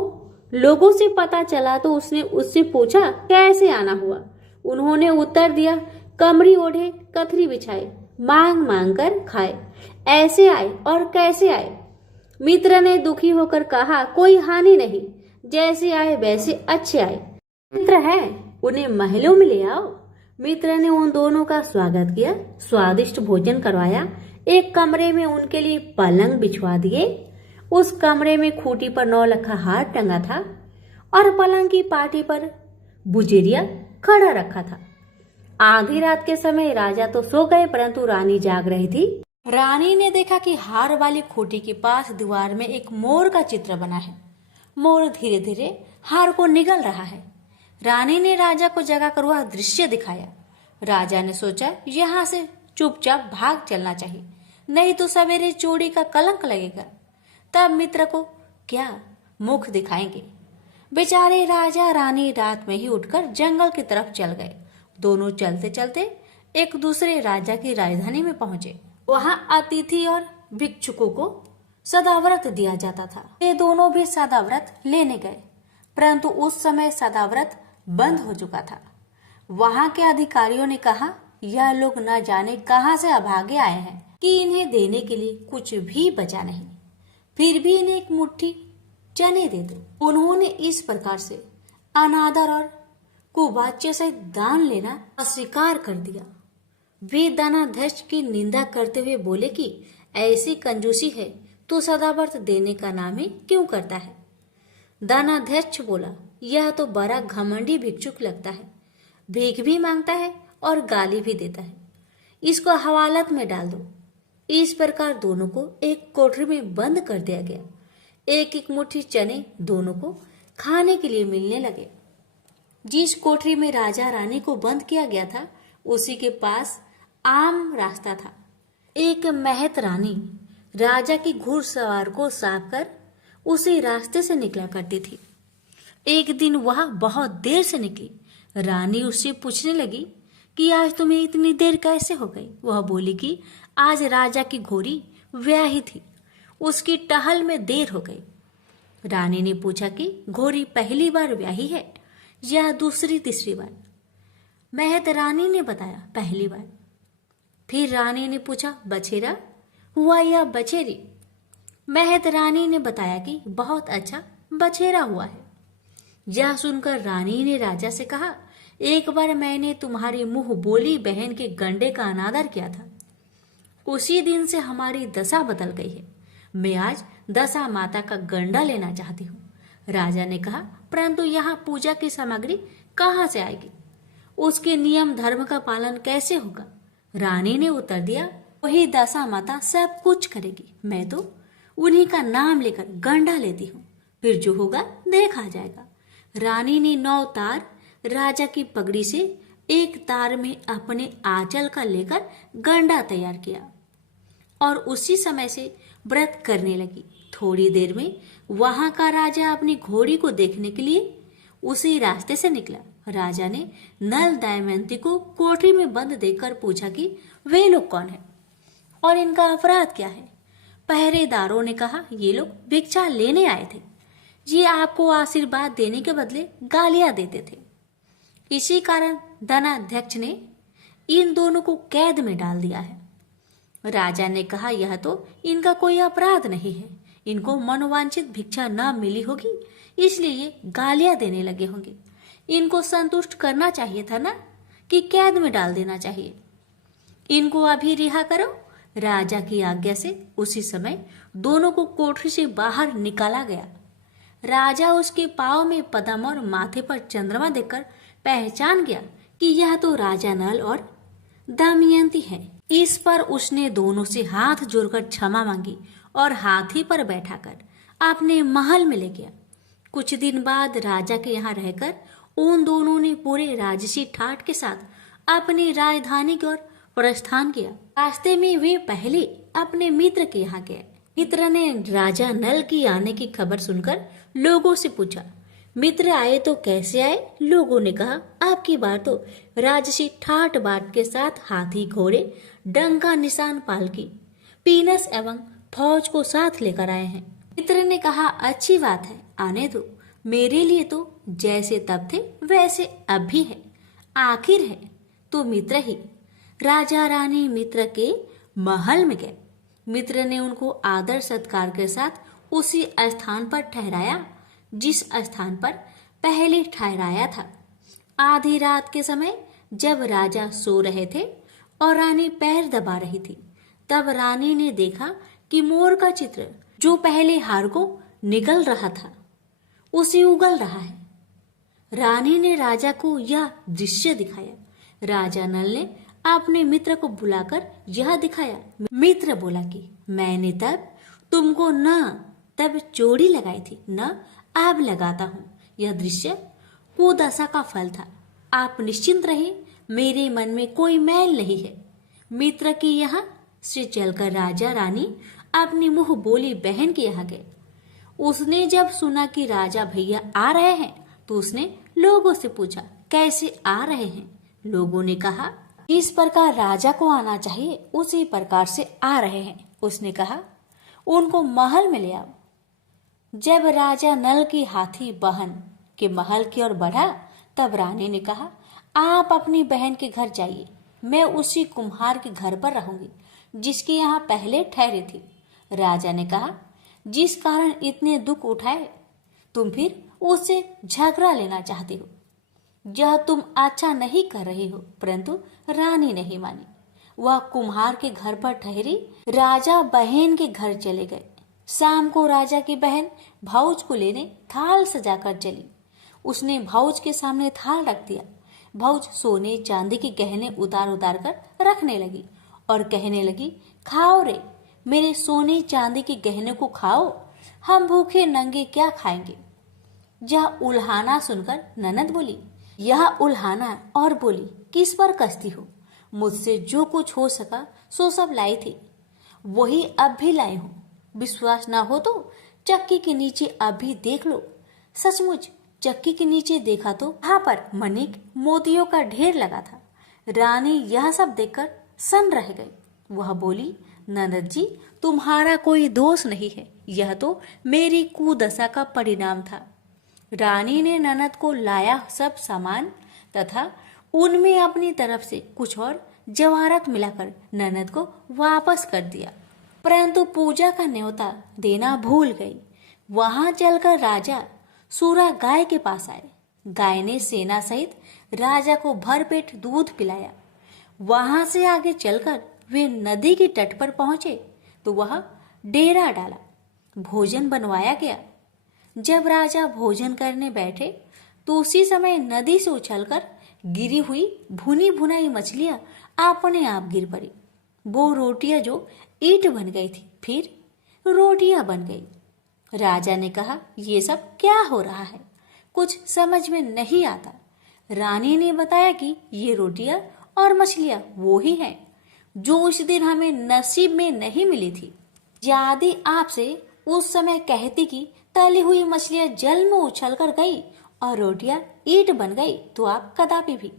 लोगों से पता चला तो उसने उससे पूछा, कैसे आना हुआ? उन्होंने उत्तर दिया, कमरी ओढ़े कथरी बिछाए मांग मांग कर खाए, ऐसे आए और कैसे आए? मित्र ने दुखी होकर कहा, कोई हानि नहीं, जैसे आए वैसे अच्छे आए। मित्र है उन्हें महलों में ले आओ। मित्र ने उन दोनों का स्वागत किया, स्वादिष्ट भोजन करवाया। एक कमरे में उनके लिए पलंग बिछवा दिए। उस कमरे में खूंटी पर 9 लखा हार टंगा था और पलंग की पाटी पर बुजेरिया खड़ा रखा था। आधी रात के समय राजा तो सो गए, परंतु रानी जाग रही थी। रानी ने देखा कि हार वाली खूंटी के पास दीवार में एक मोर का चित्र बना है। मोर धीरे धीरे हार को निगल रहा है। रानी ने राजा को जगाकर वह दृश्य दिखाया। राजा ने सोचा यहाँ से चुपचाप भाग चलना चाहिए, नहीं तो सवेरे चोरी का कलंक लगेगा। तब मित्र को क्या मुख दिखाएंगे। बेचारे राजा रानी रात में ही उठकर जंगल की तरफ चल गए। दोनों चलते चलते एक दूसरे राजा की राजधानी में पहुंचे। वहां अतिथि और भिक्षुकों को सदाव्रत दिया जाता था। ये दोनों भी सदाव्रत लेने गए, परंतु उस समय सदाव्रत बंद हो चुका था। वहां के अधिकारियों ने कहा, यह लोग न जाने कहां से अभागे आए हैं कि इन्हें देने के लिए कुछ भी बचा नहीं, फिर भी इन्हें एक मुट्ठी चने दे दो। उन्होंने इस प्रकार से अनादर और कुवाच्य से दान लेना अस्वीकार कर दिया। वे दानाध्यक्ष की निंदा करते हुए बोले कि ऐसी कंजूसी है तो सदाव्रत देने का नाम ही क्यों करता है। दानाध्यक्ष बोला, यह तो बड़ा घमंडी भिक्षुक लगता है, भीख भी मांगता है और गाली भी देता है, इसको हवालात में डाल दो। इस प्रकार दोनों को एक कोठरी में बंद कर दिया गया। एक एक मुट्ठी चने दोनों को खाने के लिए मिलने लगे। जिस कोठरी में राजा रानी को बंद किया गया था, उसी के पास आम रास्ता था। एक महत रानी राजा की घुड़सवार को साफ कर उसी रास्ते से निकला करती थी। एक दिन वह बहुत देर से निकली। रानी उससे पूछने लगी कि आज तुम्हें इतनी देर कैसे हो गई। वह बोली कि आज राजा की घोड़ी ब्याही थी, उसकी टहल में देर हो गई। रानी ने पूछा कि घोड़ी पहली बार ब्याही है या दूसरी तीसरी बार। महत रानी ने बताया, पहली बार। फिर रानी ने पूछा, बछेरा हुआ या बछेरी। महत रानी ने बताया कि बहुत अच्छा बछेरा हुआ है। यह सुनकर रानी ने राजा से कहा, एक बार मैंने तुम्हारी मुंह बोली बहन के गंडे का अनादर किया था, उसी दिन से हमारी दशा बदल गई है। मैं आज दशा माता का गंडा लेना चाहती हूँ। राजा ने कहा, परंतु यहाँ पूजा की सामग्री कहाँ से आएगी, उसके नियम धर्म का पालन कैसे होगा। रानी ने उत्तर दिया, वही दशा माता सब कुछ करेगी, मैं तो उन्हीं का नाम लेकर गंडा लेती हूँ, फिर जो होगा देखा जाएगा। रानी ने 9 तार राजा की पगड़ी से एक तार में अपने आंचल का लेकर गंडा तैयार किया और उसी समय से व्रत करने लगी। थोड़ी देर में वहां का राजा अपनी घोड़ी को देखने के लिए उसी रास्ते से निकला। राजा ने नल दमयंती को कोठरी में बंद देखकर पूछा कि वे लोग कौन है और इनका अपराध क्या है। पहरेदारों ने कहा, ये लोग भिक्षा लेने आए थे, ये आपको आशीर्वाद देने के बदले गालियां देते थे। इसी कारण दानाध्यक्ष ने इन दोनों को कैद में डाल दिया है। राजा ने कहा, यह तो इनका कोई अपराध नहीं है, इनको मनोवांछित भिक्षा न मिली होगी, इसलिए ये गालियां देने लगे होंगे। इनको संतुष्ट करना चाहिए था ना, कि कैद में डाल देना चाहिए। इनको अभी रिहा करो। राजा की आज्ञा से उसी समय दोनों को कोठरी से बाहर निकाला गया। राजा उसके पांव में पद्म और माथे पर चंद्रमा देखकर पहचान गया कि यह तो राजा नल और दमयंती है। इस पर उसने दोनों से हाथ जोड़कर क्षमा मांगी और हाथी पर बैठाकर अपने महल में ले गया। कुछ दिन बाद राजा के यहाँ रहकर उन दोनों ने पूरे राजसी ठाट के साथ अपनी राजधानी की ओर प्रस्थान किया। रास्ते में वे पहले अपने मित्र के यहाँ गए। मित्र ने राजा नल की आने की खबर सुनकर लोगों से पूछा, मित्र आए तो कैसे आए। लोगों ने कहा, आपकी बार तो राजसी ठाट बाट के साथ हाथी घोड़े डंका निशान पालकी पीनस एवं फौज को साथ लेकर आए हैं। मित्र ने कहा, अच्छी बात है, आने दो, मेरे लिए तो जैसे तब थे वैसे अब भी है, आखिर है तो मित्र ही। राजा रानी मित्र के महल में गए। मित्र ने उनको आदर सत्कार के साथ उसी स्थान पर ठहराया जिस स्थान पर पहले ठहराया था। आधी रात के समय जब राजा सो रहे थे और रानी पैर दबा रही थी, तब रानी ने देखा कि मोर का चित्र जो पहले हार को निगल रहा था उसे उगल रहा है। रानी ने राजा को यह दृश्य दिखाया। राजा नल ने अपने मित्र को बुलाकर यह दिखाया। मित्र बोला कि मैंने तब तुमको न तब चोरी लगाई थी न अब लगाता हूँ। यह दृश्य कुदशा का फल था। आप निश्चिंत रहिए, मेरे मन में कोई मैल नहीं है। मित्र की यहाँ से चलकर राजा रानी अपनी मुंह बोली बहन के यहाँ गए। उसने जब सुना कि राजा भैया आ रहे हैं तो उसने लोगों से पूछा, कैसे आ रहे हैं? लोगों ने कहा, इस प्रकार राजा को आना चाहिए उसी प्रकार से आ रहे हैं। उसने कहा, उनको महल में ले आओ। जब राजा नल की हाथी बहन के महल की ओर बढ़ा तब रानी ने कहा, आप अपनी बहन के घर जाइए, मैं उसी कुम्हार के घर पर रहूंगी जिसके यहाँ पहले ठहरी थी। राजा ने कहा, जिस कारण इतने दुख उठाए तुम फिर उससे झगड़ा लेना चाहती हो। यह तुम अच्छा नहीं कर रही हो। परंतु रानी नहीं मानी। वह कुम्हार के घर पर ठहरी। राजा बहन के घर चले गए। शाम को राजा की बहन भाऊज को लेने थाल सजाकर चली। उसने भाऊज के सामने थाल रख दिया। भाऊज सोने चांदी के गहने उतार उतार कर रखने लगी और कहने लगी, खाओ रे, मेरे सोने चांदी के गहने को खाओ, हम भूखे नंगे क्या खाएंगे। यह उल्हाना सुनकर ननद बोली, यह उल्हाना, और बोली, किस पर कसती हो? मुझसे जो कुछ हो सका सो सब लाई थी, वही अब भी लाई हूँ। विश्वास ना हो तो चक्की के नीचे अभी देख लो। सचमुच चक्की के नीचे देखा तो वहां पर मणिक मोतियों का ढेर लगा था। रानी यह सब देखकर सन रह गई। वह बोली, ननद जी, तुम्हारा कोई दोष नहीं है, यह तो मेरी कुदशा का परिणाम था। रानी ने ननद को लाया सब सामान तथा उनमें अपनी तरफ से कुछ और जवाहरात मिलाकर ननद को वापस कर दिया। परंतु पूजा का न्योता देना भूल गई। वहां चलकर राजा सूरा गाय के पास आए। गाय ने सेना सहित राजा को भरपेट दूध पिलाया। वहां से आगे चलकर वे नदी के तट पर पहुंचे तो वह डेरा डाला। भोजन बनवाया गया। जब राजा भोजन करने बैठे तो उसी समय नदी से उछलकर गिरी हुई भुनी भुनाई मछलियां अपने आप गिर पड़ी। वो रोटियां जो ईंट बन गई थी फिर रोटियां बन गई। राजा ने कहा, ये सब क्या हो रहा है? कुछ समझ में नहीं आता। रानी ने बताया कि ये रोटियां और मछलियां वो ही हैं जो उस दिन हमें नसीब में नहीं मिली थी। यदि आपसे उस समय कहती कि तली हुई मछलियां जल में उछल कर गई और रोटियां ईंट बन गई तो आप कदापि भी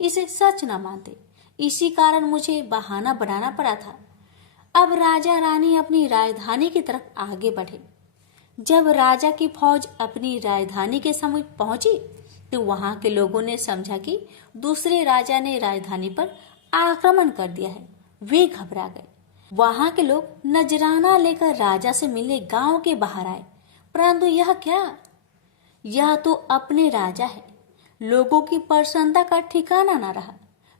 इसे सच न मानते। इसी कारण मुझे बहाना बनाना पड़ा था। अब राजा रानी अपनी राजधानी की तरफ आगे बढ़े। जब राजा की फौज अपनी राजधानी के समीप पहुंची तो वहां के लोगों ने समझा कि दूसरे राजा ने राजधानी पर आक्रमण कर दिया है। वे घबरा गए। वहां के लोग नजराना लेकर राजा से मिलने गांव के बाहर आए। परंतु यह क्या? यह तो अपने राजा है। लोगों की प्रसन्नता का ठिकाना न रहा।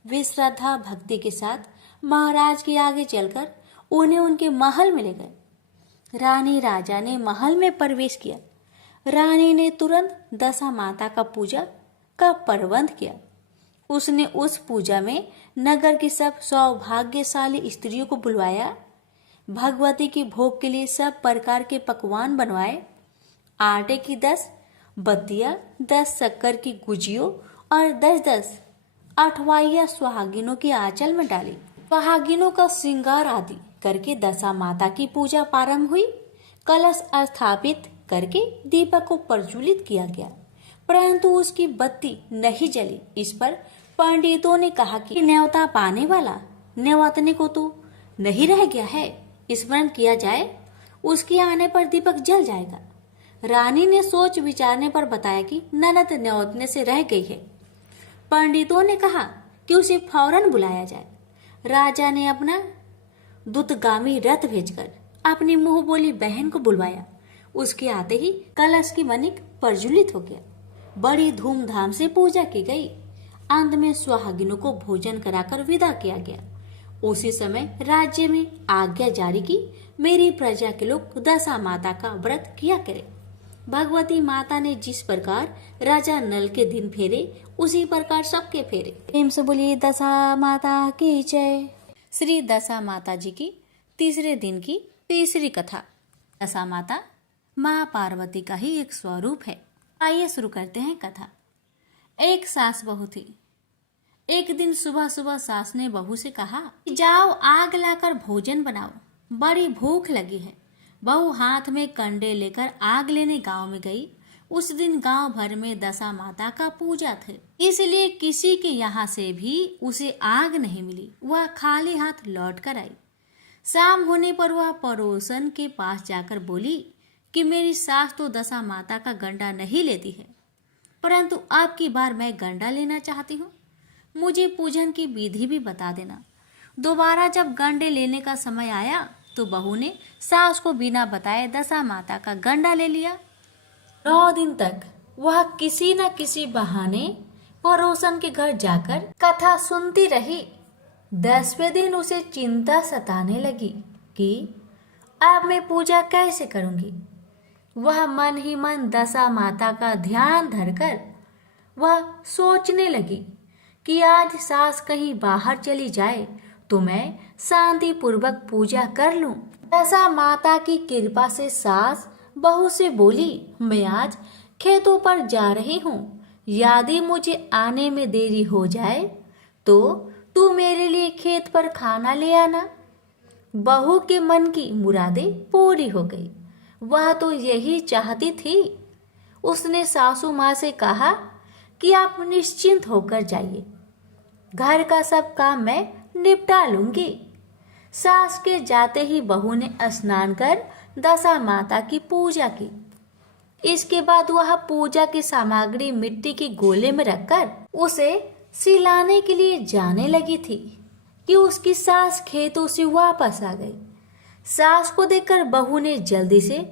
वे श्रद्धा भक्ति के साथ महाराज के आगे चलकर उन्हें उनके महल में ले गए। रानी राजा ने महल में प्रवेश किया। रानी ने तुरंत दशा माता का पूजा का प्रबंध किया। उसने उस पूजा में नगर की सब सौभाग्यशाली स्त्रियों को बुलवाया। भगवती के भोग के लिए सब प्रकार के पकवान बनवाए। आटे की 10 बत्तियां, 10 शक्कर की गुजियों और 10-10 अठवाइया सुहागिनों के आंचल में डाली। सुहागिनों का श्रृंगार आदि करके दशा माता की पूजा प्रारंभ हुई। कलश स्थापित करके दीपक को प्रज्वलित किया गया, परंतु उसकी बत्ती नहीं जली। इस पर पंडितों ने कहा कि न्योता पाने वाला न्योतने को तो नहीं रह गया है, स्मरण किया जाए, उसके आने पर दीपक जल जाएगा। रानी ने सोच विचारने पर बताया कि ननद न्योतने से रह गई है। पंडितों ने कहा कि उसे फौरन बुलाया जाए। राजा ने अपना दूतगामी रथ भेजकर अपनी मुंह बोली बहन को बुलवाया। उसके आते ही कलश की मणिक प्रज्वलित हो गया। बड़ी धूमधाम से पूजा की गई। अंत में सुहागिनों को भोजन कराकर विदा किया गया। उसी समय राज्य में आज्ञा जारी की, मेरी प्रजा के लोग दशा माता का व्रत किया करे। भगवती माता ने जिस प्रकार राजा नल के दिन फेरे, उसी प्रकार सबके फेरे। प्रेम से बोलिए दशा माता की जय। श्री दशा माता जी की तीसरे दिन की तीसरी कथा। दशा माता माँ पार्वती का ही एक स्वरूप है। आइए शुरू करते हैं कथा। एक सास बहू थी। एक दिन सुबह सुबह सास ने बहू से कहा, जाओ आग लाकर भोजन बनाओ, बड़ी भूख लगी है। बहू हाथ में कंडे लेकर आग लेने गांव में गई। उस दिन गांव भर में दशा माता का पूजा थे, इसलिए किसी के यहाँ से भी उसे आग नहीं मिली। वह खाली हाथ लौट कर आई। शाम होने पर वह पड़ोसन के पास जाकर बोली कि मेरी सास तो दशा माता का गंडा नहीं लेती है, परंतु अब की बार मैं गंडा लेना चाहती हूँ। मुझे पूजन की विधि भी बता देना। दोबारा जब गंडे लेने का समय आया तो बहू ने सास को बिना बताए दशा माता का गंडा ले लिया। 9 दिन तक वह किसी न किसी बहाने पड़ोसन के घर जाकर कथा सुनती रही। 10वें दिन उसे चिंता सताने लगी कि अब मैं पूजा कैसे करूंगी। वह मन ही मन दशा माता का ध्यान धरकर वह सोचने लगी कि आज सास कहीं बाहर चली जाए तो मैं शांति पूर्वक पूजा कर लूं। दशा माता की कृपा से सास बहू से बोली, मैं आज खेतों पर जा रही हूँ, यदि मुझे आने में देरी हो जाए तो तू मेरे लिए खेत पर खाना ले आना। बहू के मन की मुरादें पूरी हो गई। वह तो यही चाहती थी। उसने सासू माँ से कहा कि आप निश्चिंत होकर जाइए, घर का सब काम मैं निपटा लूंगी। सास के जाते ही बहू ने स्नान कर दशा माता की पूजा की। इसके बाद वह पूजा की सामग्री मिट्टी के गोले में रखकर उसे सिलाने के लिए जाने लगी थी कि उसकी सास खेतों से वापस आ गई। सास को देखकर बहू ने जल्दी से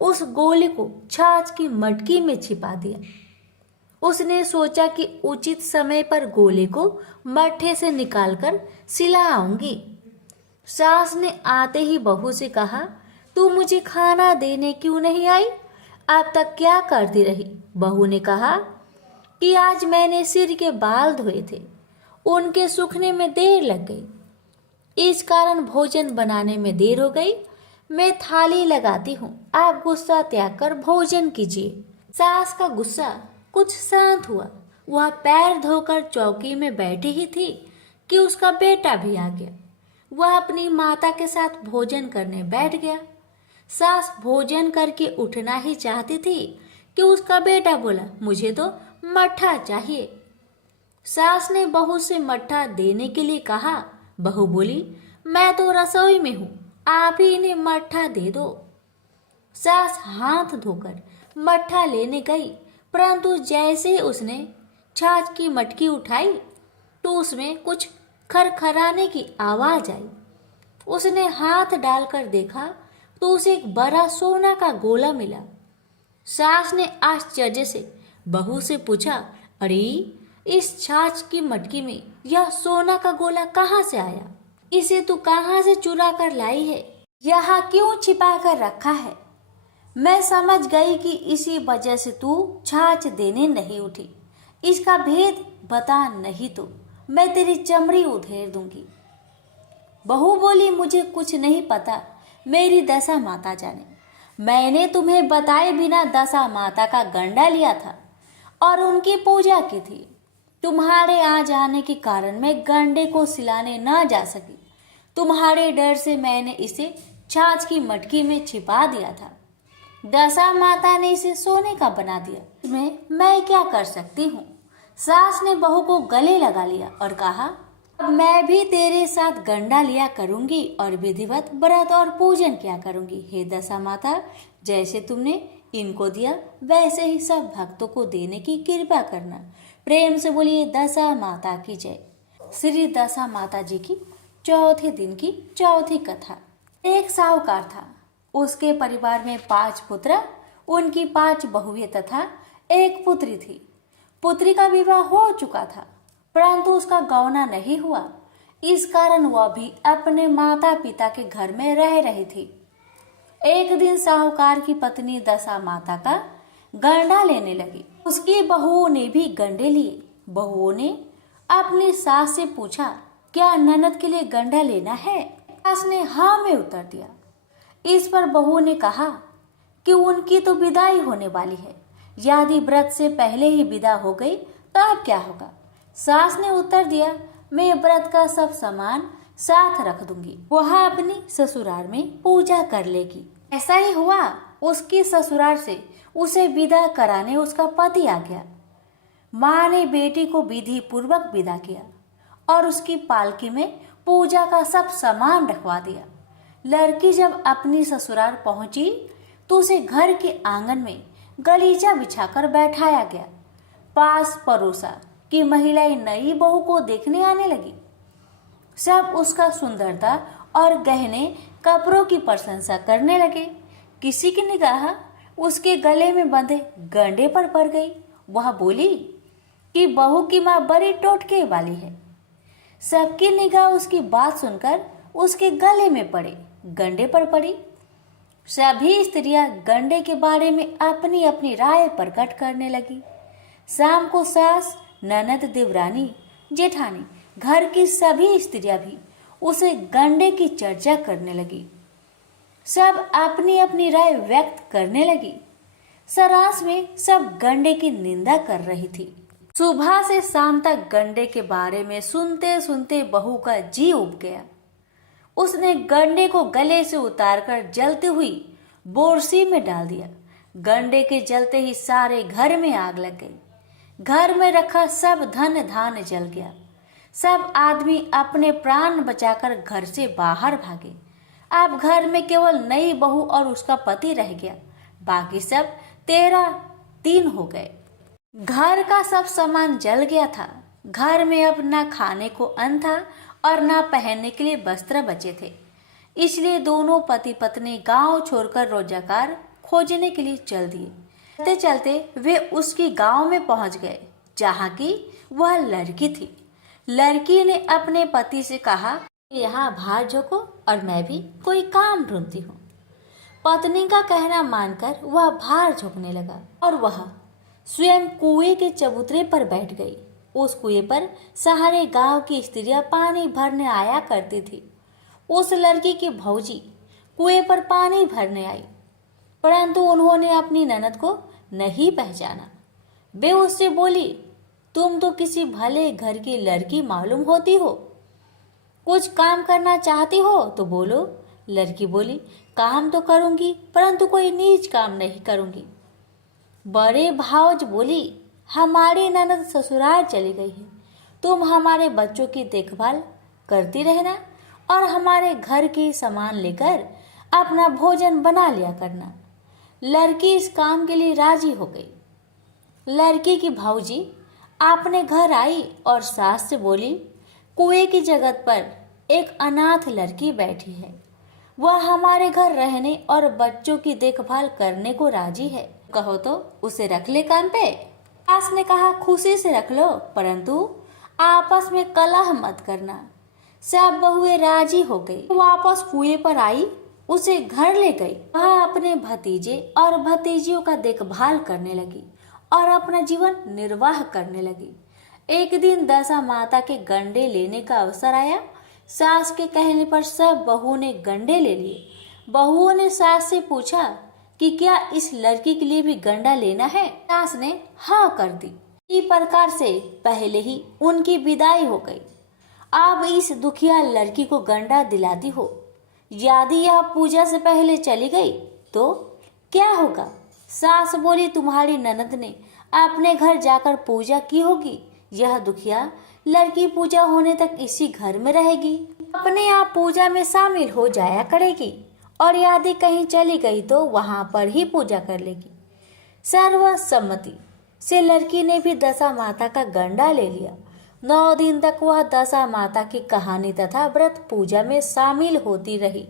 उस गोले को छाछ की मटकी में छिपा दिया। उसने सोचा कि उचित समय पर गोले को मट्ठे से निकालकर सिला आऊंगी। सास ने आते ही बहू से कहा, तू मुझे खाना देने क्यों नहीं आई? अब तक क्या करती रही? बहू ने कहा कि आज मैंने सिर के बाल धोए थे, उनके सूखने में देर लग गई, इस कारण भोजन बनाने में देर हो गई। मैं थाली लगाती हूँ, आप गुस्सा त्याग कर भोजन कीजिए। सास का गुस्सा कुछ शांत हुआ। वह पैर धोकर चौकी में बैठी ही थी कि उसका बेटा भी आ गया। वह अपनी माता के साथ भोजन करने बैठ गया। सास भोजन करके उठना ही चाहती थी कि उसका बेटा बोला, मुझे तो मट्ठा चाहिए। सास ने बहू से मट्ठा देने के लिए कहा। बहू बोली, मैं तो रसोई में हूँ, आप ही इन्हें मट्ठा दे दो। सास हाथ धोकर मट्ठा लेने गई, परंतु जैसे उसने छाछ की मटकी उठाई तो उसमें कुछ खरखराने की आवाज आई। उसने हाथ डालकर देखा तो उसे एक बड़ा सोना का गोला मिला। सास ने आश्चर्य से बहू से पूछा, अरे इस छाछ की मटकी में यह सोना का गोला कहाँ से आया? इसे तू कहाँ से चुरा कर लाई है? यहाँ क्यों छिपा कर रखा है? मैं समझ गई कि इसी वजह से तू छाछ देने नहीं उठी। इसका भेद बता, नहीं तो मैं तेरी चमड़ी उधेड़ दूंगी। बहू बोली, मुझे कुछ नहीं पता, मेरी दशा माता जाने। मैंने तुम्हें बताए बिना दशा माता का गंडा लिया था और उनकी पूजा की थी। तुम्हारे आ जाने के कारण मैं गंडे को सिलाने न जा सकी। तुम्हारे डर से मैंने इसे छाछ की मटकी में छिपा दिया था। दशा माता ने इसे सोने का बना दिया, इसमें मैं क्या कर सकती हूँ? सास ने बहू को गले लगा लिया और कहा, अब मैं भी तेरे साथ गंडा लिया करूंगी और विधिवत व्रत और पूजन किया करूंगी। हे दशा माता, जैसे तुमने इनको दिया वैसे ही सब भक्तों को देने की कृपा करना। प्रेम से बोलिए दशा माता की जय। श्री दशा माता जी की चौथे दिन की चौथी कथा। एक साहूकार था, उसके परिवार में 5 पुत्र, उनकी 5 बहुएं तथा एक पुत्री थी। पुत्री का विवाह हो चुका था, परंतु उसका गौना नहीं हुआ। इस कारण वह भी अपने माता पिता के घर में रह रही थी। एक दिन साहूकार की पत्नी दशा माता का गंडा लेने लगी। उसकी बहुओं ने भी गंडे लिए। बहुओं ने अपनी सास से पूछा, क्या ननद के लिए गंडा लेना है? सास ने हाँ में उत्तर दिया। इस पर बहुओं ने कहा कि उनकी तो विदाई होने वाली है, यदि व्रत से पहले ही विदा हो गई तो अब क्या होगा? सास ने उत्तर दिया, मैं व्रत का सब सामान साथ रख दूंगी, वह अपनी ससुराल में पूजा कर लेगी। ऐसा ही हुआ। उसकी ससुराल से उसे विदा कराने उसका पति आ गया। माँ ने बेटी को विधि पूर्वक विदा किया और उसकी पालकी में पूजा का सब सामान रखवा दिया। लड़की जब अपनी ससुराल पहुंची तो उसे घर के आंगन में गलीचा बिछाकर बैठाया गया। पास पड़ोसा की महिलाएं नई बहू को देखने आने लगी। सब उसका सुंदरता और गहने कपड़ों की प्रशंसा करने लगे। किसी की निगाह उसके गले में बंधे गंडे पर पड़ गई। वह बोली कि बहू की माँ बड़ी टोटके वाली है। सबकी निगाह उसकी बात सुनकर उसके गले में पड़े गंडे पर पड़ी। सभी स्त्रियां गंडे के बारे में अपनी अपनी राय प्रकट करने लगी। शाम को सास, ननद, देवरानी, जेठानी, घर की सभी स्त्रियां भी उसे गंडे की चर्चा करने लगी। सब अपनी अपनी राय व्यक्त करने लगी। सरास में सब गंडे की निंदा कर रही थी। सुबह से शाम तक गंडे के बारे में सुनते सुनते बहू का जी उब गया। उसने गंडे को गले से उतारकर जलती हुई बोरसी में डाल दिया। गंडे के जलते ही सारे घर में आग लग गई। घर में रखा सब धन धान जल गया। सब आदमी अपने प्राण बचाकर घर से बाहर भागे। अब घर में केवल नई बहू और उसका पति रह गया। बाकी सब 13 दिन हो गए। घर का सब सामान जल गया था। घर में अब ना खाने को अन्न था और ना पहनने के लिए वस्त्र बचे थे। इसलिए दोनों पति पत्नी गांव छोड़कर रोजगार खोजने के लिए चल दिए। चलते चलते वे उसकी गांव में पहुंच गए जहां की वह लड़की थी। लड़की ने अपने पति से कहा, यहाँ बाहर झोंको और मैं भी कोई काम ढूंढती हूँ। पत्नी का कहना मानकर वह बाहर झोंकने लगा और वह स्वयं कुएं के चबूतरे पर बैठ गई। उस कुएं पर सारे गांव की स्त्रियां पानी भरने आया करती थी। उस लड़की की भौजी कुएं पर पानी भरने आई, परंतु उन्होंने अपनी ननद को नहीं पहचाना। वे उससे बोली, तुम तो किसी भले घर की लड़की मालूम होती हो, कुछ काम करना चाहती हो तो बोलो। लड़की बोली, काम तो करूंगी परंतु कोई नीच काम नहीं करूंगी। बड़े भावज बोली, हमारी ननद ससुराल चली गई है, तुम हमारे बच्चों की देखभाल करती रहना और हमारे घर के सामान लेकर अपना भोजन बना लिया करना। लड़की इस काम के लिए राजी हो गई। लड़की की भौजी अपने घर आई और सास से बोली, कुएं की जगह पर एक अनाथ लड़की बैठी है, वह हमारे घर रहने और बच्चों की देखभाल करने को राजी है, कहो तो उसे रख ले काम पे। सास ने कहा, खुशी से रख लो, परंतु आपस में कलह मत करना। सब बहुएं राजी हो गई। वापस कुएं पर आई, उसे घर ले गई। वह अपने भतीजे और भतीजियों का देखभाल करने लगी और अपना जीवन निर्वाह करने लगी। एक दिन दशा माता के गंडे लेने का अवसर आया। सास के कहने पर सब बहुओं ने गंडे ले लिए। बहुओं ने सास से पूछा कि क्या इस लड़की के लिए भी गंडा लेना है? सास ने हाँ कर दी। इसी प्रकार से पहले ही उनकी विदाई हो गई। अब इस दुखिया लड़की को गंडा दिलाती हो। यदि यह पूजा से पहले चली गई तो क्या होगा? सास बोली, तुम्हारी ननद ने अपने घर जाकर पूजा की होगी। यह दुखिया लड़की पूजा होने तक इसी घर में रहेगी, अपने आप पूजा में शामिल हो जाया करेगी और यदि कहीं चली गई तो वहां पर ही पूजा कर लेगी। सर्वसम्मति से लड़की ने भी दशा माता का गंडा ले लिया। 9 दिन तक वह दशा माता की कहानी तथा व्रत पूजा में शामिल होती रही।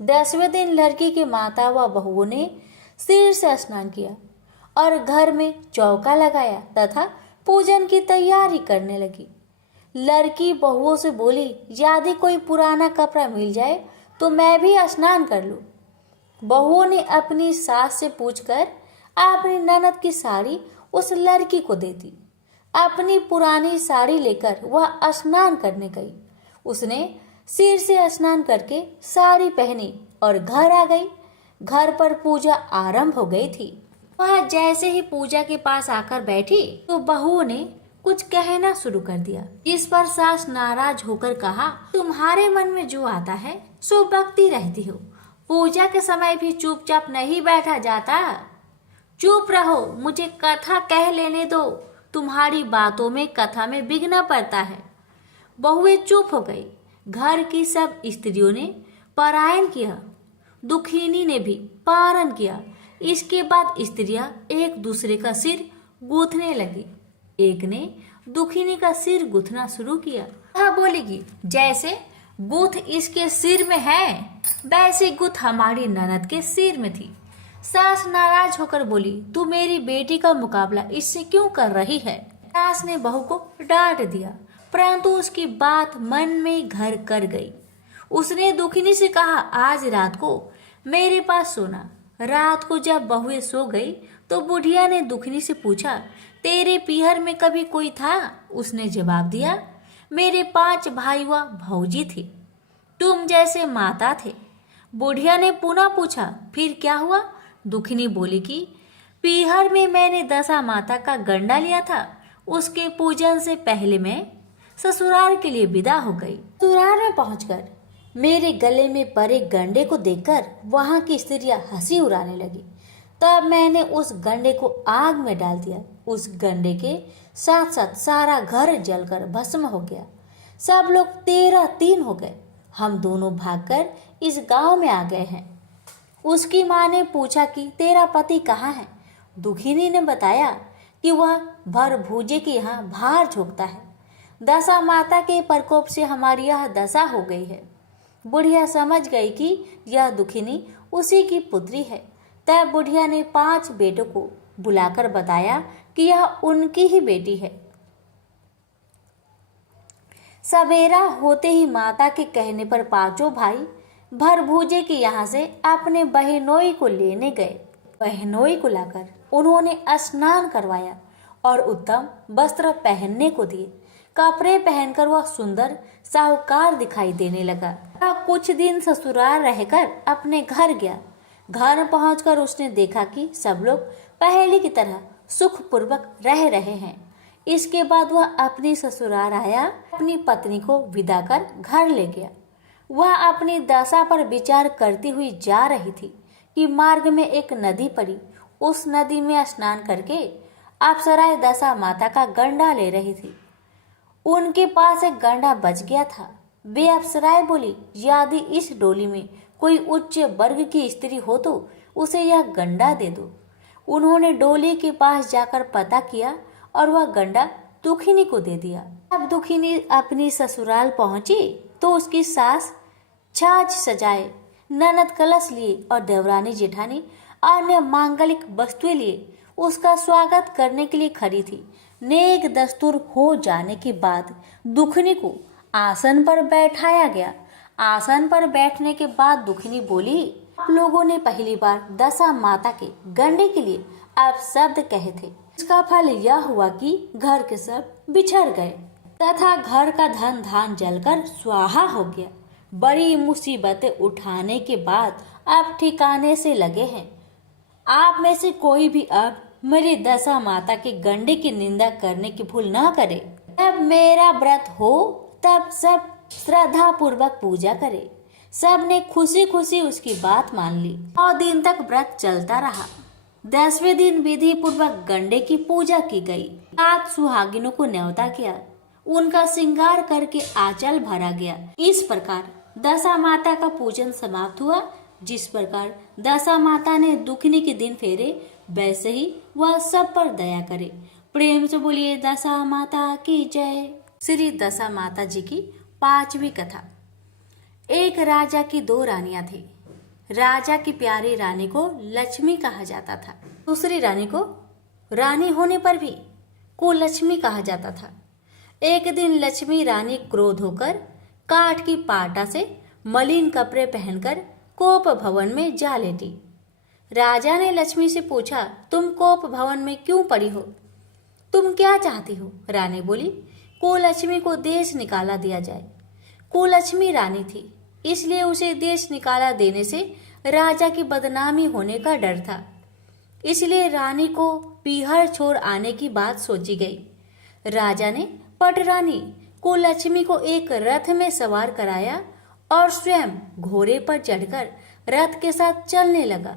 10वें दिन लड़की की माता व बहुओं ने सिर से स्नान किया और घर में चौका लगाया तथा पूजन की तैयारी करने लगी। लड़की बहुओं से बोली, यदि कोई पुराना कपड़ा मिल जाए तो मैं भी स्नान कर लूं। बहुओं ने अपनी सास से पूछकर अपनी ननद की साड़ी उस लड़की को दे दी। अपनी पुरानी साड़ी लेकर वह स्नान करने गई। उसने सिर से स्नान करके साड़ी पहनी और घर आ गई। घर पर पूजा आरंभ हो गई थी। वह जैसे ही पूजा के पास आकर बैठी तो बहुओं ने कुछ कहना शुरू कर दिया, जिस पर सास नाराज होकर कहा, तुम्हारे मन में जो आता है सो बकती रहती हो। पूजा के समय भी चुपचाप नहीं बैठा जाता। चुप रहो, मुझे कथा कह लेने दो। तुम्हारी बातों में कथा में विघ्न पड़ता है। बहुएं चुप हो गई। घर की सब स्त्रियों ने पारायण किया, दुखिनी ने भी पारण किया। इसके बाद स्त्रियां एक दूसरे का सिर गूंथने लगी। एक ने दुखिनी का सिर गूंथना शुरू किया। वह बोलेगी, जैसे गुथ इसके सिर में है वैसे गुथ हमारी ननद के सिर में थी। सास नाराज होकर बोली, तू मेरी बेटी का मुकाबला इससे क्यों कर रही है। सास ने बहू को डांट दिया, परंतु उसकी बात मन में घर कर गई। उसने दुखिनी से कहा, आज रात को मेरे पास सोना। रात को जब बहुएं सो गई तो बुढ़िया ने दुखिनी से पूछा, तेरे पीहर में कभी कोई था? उसने जवाब दिया, मेरे 5 भाई व भौजी थी, तुम जैसे माता थे। बुढ़िया ने पुनः पूछा, फिर क्या हुआ? दुखिनी बोली कि पीहर में मैंने दशा माता का गंडा लिया था। उसके पूजन से पहले मैं ससुराल के लिए विदा हो गई। ससुराल में पहुंचकर मेरे गले में पड़े गंडे को देखकर वहां की स्त्रियां हंसी उड़ाने लगी। तब मैंने उस गंडे को आग में डाल दिया। उस गंडे के साथ साथ सारा घर जलकर भस्म हो गया। सब लोग 13-3 हो गए। हम दोनों भागकर इस गांव में आ गए हैं। उसकी माँ ने पूछा कि तेरा पति कहाँ है? दुखिनी ने बताया कि वह भर भूजे के यहाँ भार झोंकता है। दशा माता के प्रकोप से हमारी यह दशा हो गई है। बुढ़िया समझ गई कि यह दुखिनी उसी की पुत्री है। तब बुढ़िया ने 5 बेटों को बुलाकर बताया कि यह उनकी ही बेटी है। सवेरा होते ही माता के कहने पर 5 भाई भर भूजे के यहाँ से अपने बहनोई को लेने गए। बहनोई को लाकर उन्होंने स्नान करवाया और उत्तम वस्त्र पहनने को दिए। कपड़े पहनकर वह सुंदर साहूकार दिखाई देने लगा। कुछ दिन ससुराल रहकर अपने घर गया। घर पहुंचकर उसने देखा कि सब लोग पहले की तरह सुखपूर्वक रह रहे हैं। इसके बाद वह अपनी ससुराल आया, अपनी पत्नी को विदा कर घर ले गया। वह अपनी दशा पर विचार करती हुई जा रही थी कि मार्ग में एक नदी पड़ी। उस नदी में स्नान करके अप्सराएं दशा माता का गंडा ले रही थी। उनके पास एक गंडा बच गया था। वे अप्सराएं बोली, यदि इस डोली में कोई उच्च वर्ग की स्त्री हो तो उसे यह गंडा दे दो। उन्होंने डोली के पास जाकर पता किया और वह गंडा दुखिनी को दे दिया। अब दुखिनी अपनी ससुराल पहुंची तो उसकी सास छाछ सजाए, ननद कलश लिए और देवरानी जेठानी अन्य मांगलिक वस्तुएं लिए उसका स्वागत करने के लिए खड़ी थी। नेक दस्तूर हो जाने के बाद दुखिनी को आसन पर बैठाया गया। आसन पर बैठने के बाद दुखिनी बोली, आप लोगों ने पहली बार दशा माता के गंडे के लिए आप शब्द कहे थे। इसका फल यह हुआ कि घर के सब बिछड़ गए तथा घर का धन धान जलकर स्वाहा हो गया। बड़ी मुसीबतें उठाने के बाद अब ठिकाने से लगे हैं। आप में से कोई भी अब मेरी दशा माता के गंडे की निंदा करने की भूल न करे। जब मेरा व्रत हो तब सब श्रद्धा पूर्वक पूजा करे। सब ने खुशी खुशी उसकी बात मान ली। 9 दिन तक व्रत चलता रहा। 10वें दिन विधि पूर्वक गंडे की पूजा की गई। 7 सुहागिनों को न्योता किया। उनका श्रृंगार करके आंचल भरा गया। इस प्रकार दशा माता का पूजन समाप्त हुआ। जिस प्रकार दशा माता ने दुखिनी के दिन फेरे, वैसे ही वह सब पर दया करे। प्रेम से बोलिए दशा माता की जय। श्री दशा माता जी की 5वीं कथा। एक राजा की 2 रानियां थी। राजा की प्यारी रानी को लक्ष्मी कहा जाता था। दूसरी रानी को रानी होने पर भी कुलक्ष्मी कहा जाता था। एक दिन लक्ष्मी रानी क्रोध होकर काठ की पाटा से मलिन कपड़े पहनकर कोप भवन में जा लेटी। राजा ने लक्ष्मी से पूछा, तुम कोप भवन में क्यों पड़ी हो? तुम क्या चाहती हो? रानी बोली, कुलक्ष्मी को देश निकाला दिया जाए। कुलक्ष्मी रानी थी, इसलिए उसे देश निकाला देने से राजा की बदनामी होने का डर था। इसलिए रानी को पीहर छोड़ आने की बात सोची गई। राजा ने पटरानी कुलक्ष्मी को एक रथ में सवार कराया और स्वयं घोड़े पर चढ़कर रथ के साथ चलने लगा।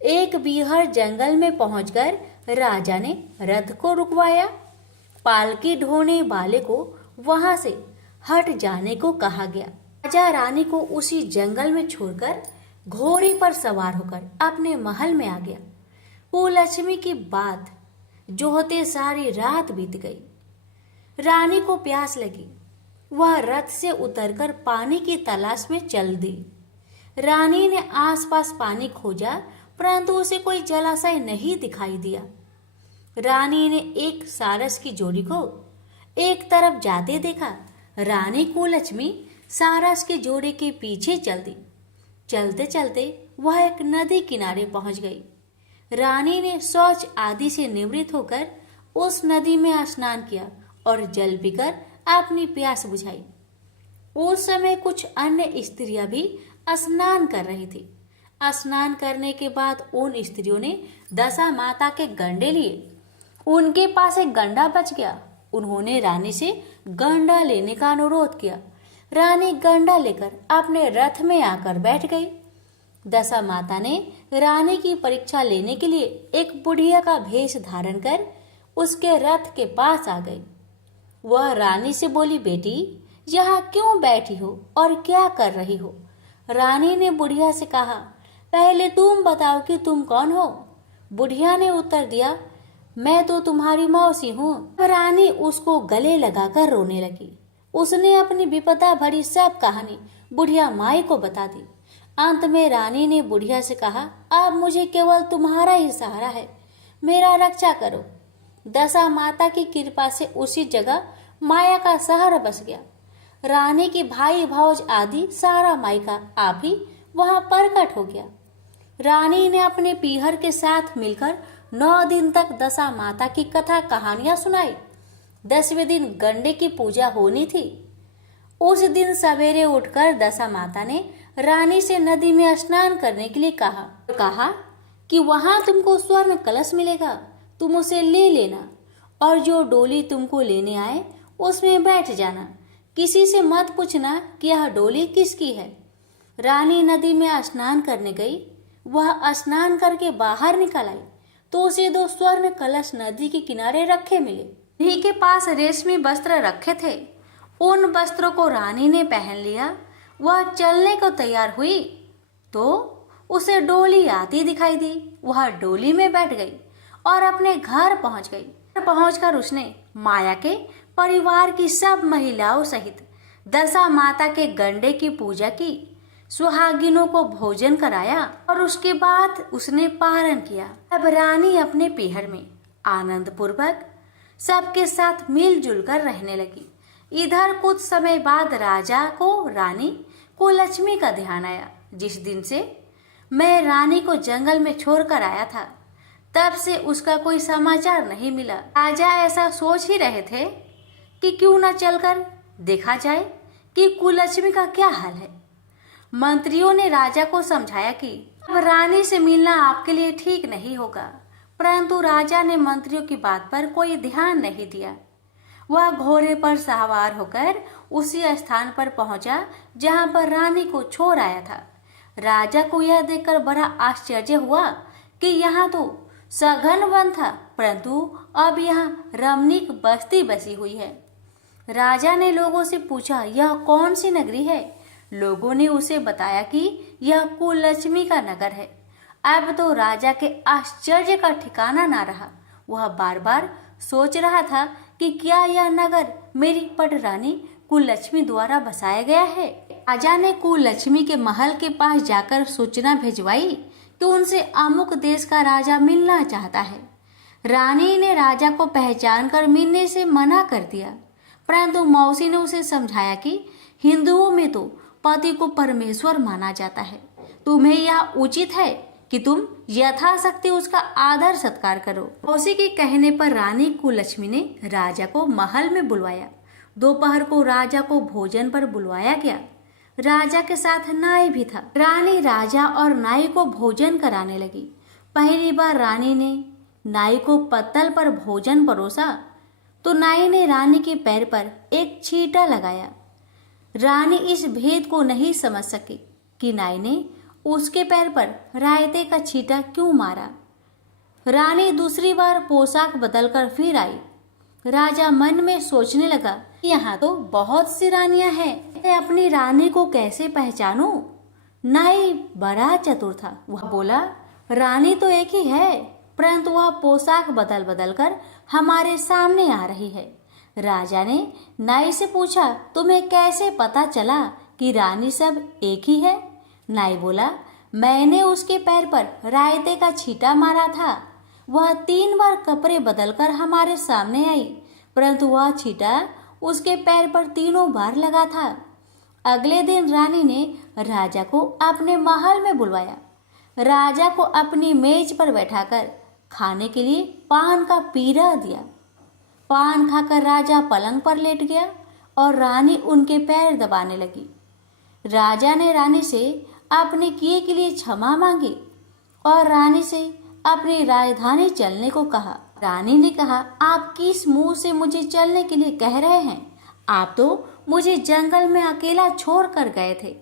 एक बीहर जंगल में पहुंचकर राजा ने रथ को रुकवाया। पालकी ढोने वाले को वहां से हट जाने को कहा गया। राजा रानी को उसी जंगल में छोड़कर घोड़े पर सवार होकर अपने महल में आ गया। कुलक्ष्मी की बात जो होते सारी रात बीत गई। रानी को प्यास लगी, वह रथ से उतरकर पानी की तलाश में चल दी। रानी ने आसपास पानी खोजा, परंतु उसे कोई जलाशय नहीं दिखाई दिया। रानी ने एक सारस की जोड़ी को एक तरफ जाते देखा। रानी कुलक्ष्मी सारस के जोड़े के पीछे चल दी। चलते चलते वह एक नदी किनारे पहुंच गई। रानी ने शौच आदि से निवृत्त होकर उस नदी में स्नान किया और जल पीकर अपनी प्यास बुझाई। उस समय कुछ अन्य स्त्रियां भी स्नान कर रही थी। स्नान करने के बाद उन स्त्रियों ने दशा माता के गंडे लिए। उनके पास एक गंडा बच गया। उन्होंने रानी से गंडा लेने का अनुरोध किया। रानी गंडा लेकर अपने रथ में आकर बैठ गई। दशा माता ने रानी की परीक्षा लेने के लिए एक बुढ़िया का भेष धारण कर उसके रथ के पास आ गई। वह रानी से बोली, बेटी, यहाँ क्यों बैठी हो और क्या कर रही हो? रानी ने बुढ़िया से कहा, पहले तुम बताओ कि तुम कौन हो? बुढ़िया ने उत्तर दिया, मैं तो तुम्हारी मौसी हूँ। रानी उसको गले लगाकर रोने लगी। उसने अपनी विपदा भरी सब कहानी बुढ़िया माई को बता दी। अंत में रानी ने बुढ़िया से कहा, अब मुझे केवल तुम्हारा ही सहारा है, मेरा रक्षा करो। दशा माता की कृपा से उसी जगह माया का शहर बस गया। रानी के भाई भौज आदि सारा मायका आप ही वहां प्रकट हो गया। रानी ने अपने पीहर के साथ मिलकर 9 दिन तक दशा माता की कथा कहानियां सुनाई। 10वें दिन गंडे की पूजा होनी थी। उस दिन सवेरे उठकर दशा माता ने रानी से नदी में स्नान करने के लिए कहा कि वहां तुमको स्वर्ण कलश मिलेगा, तुम उसे ले लेना और जो डोली तुमको लेने आए उसमें बैठ जाना। किसी से मत पूछना कि यह डोली किसकी है। रानी नदी में स्नान करने गई। वह स्नान करके बाहर निकल आई तो उसे 2 स्वर्ण कलश नदी के किनारे रखे मिले। उन्हीं के पास रेशमी वस्त्र रखे थे। उन वस्त्रों को रानी ने पहन लिया। वह चलने को तैयार हुई तो उसे डोली आती दिखाई दी। वह डोली में बैठ गई और अपने घर पहुंच गई। पहुंचकर उसने माया के परिवार की सब महिलाओं सहित दशा माता के गंडे की पूजा की, सुहागिनों को भोजन कराया और उसके बाद उसने पारण किया। अब रानी अपने पीहर में आनंद पूर्वक सबके साथ मिलजुल कर रहने लगी। इधर कुछ समय बाद राजा को रानी कुलक्ष्मी का ध्यान आया। जिस दिन से मैं रानी को जंगल में छोड़कर आया था, तब से उसका कोई समाचार नहीं मिला। राजा ऐसा सोच ही रहे थे कि क्यों न चलकर देखा जाए कि कुलक्ष्मी का क्या हाल है। मंत्रियों ने राजा को समझाया कि अब रानी से मिलना आपके लिए ठीक नहीं होगा, परंतु राजा ने मंत्रियों की बात पर कोई ध्यान नहीं दिया। वह घोड़े पर सवार होकर उसी स्थान पर पहुंचा जहां पर रानी को छोड़ आया था। राजा को यह देखकर बड़ा आश्चर्य हुआ कि यहाँ तो सघन वन था, परंतु अब यहाँ रमणीक बस्ती बसी हुई है। राजा ने लोगों से पूछा, यह कौन सी नगरी है? लोगों ने उसे बताया कि यह कुलक्ष्मी का नगर है। अब तो राजा के आश्चर्य का ठिकाना ना रहा। वह बार बार सोच रहा था कि क्या यह नगर मेरी पटरानी कुलक्ष्मी द्वारा बसाया गया है। राजा ने कुलक्ष्मी के महल के पास जाकर सूचना भिजवाई कि उनसे अमुक देश का राजा मिलना चाहता है। रानी ने राजा को पहचान कर मिलने से मना कर दिया, परंतु मौसी ने उसे समझाया कि हिंदुओं में तो पति को परमेश्वर माना जाता है। तुम्हें यह उचित है कि तुम यथाशक्ति उसका आदर सत्कार करो। मौसी के कहने पर रानी कुलक्ष्मी ने राजा को महल में बुलवाया। दोपहर को राजा को भोजन पर बुलवाया गया। राजा के साथ नाई भी था। रानी राजा और नाई को भोजन कराने लगी। पहली बार रानी ने नाई को पत्तल पर भोजन परोसा तो नाई ने रानी के पैर पर एक छींटा लगाया। रानी इस भेद को नहीं समझ सकी कि नाई ने उसके पैर पर रायते का छींटा क्यों मारा। रानी दूसरी बार पोशाक बदलकर फिर आई। राजा मन में सोचने लगा, यहाँ तो बहुत सी रानियां हैं, मैं अपनी रानी को कैसे पहचानूं? नाई बड़ा चतुर था। वह बोला, रानी तो एक ही है, परंतु वह पोशाक बदल बदल कर हमारे सामने आ रही है। राजा ने नाई से पूछा, तुम्हें कैसे पता चला कि रानी सब एक ही है? नाई बोला, मैंने उसके पैर पर रायते का छींटा मारा था। वह 3 बार कपड़े बदलकर हमारे सामने आई, परंतु वह छींटा उसके पैर पर तीनों बार लगा था। अगले दिन रानी ने राजा को अपने महल में बुलवाया। राजा को अपनी मेज पर बैठाकर खाने के लिए पान का पीरा दिया। पान खाकर राजा पलंग पर लेट गया और रानी उनके पैर दबाने लगी। राजा ने रानी से अपने किए के लिए क्षमा मांगी और रानी से अपनी राजधानी चलने को कहा। रानी ने कहा, आप किस मुंह से मुझे चलने के लिए कह रहे हैं? आप तो मुझे जंगल में अकेला छोड़ कर गए थे।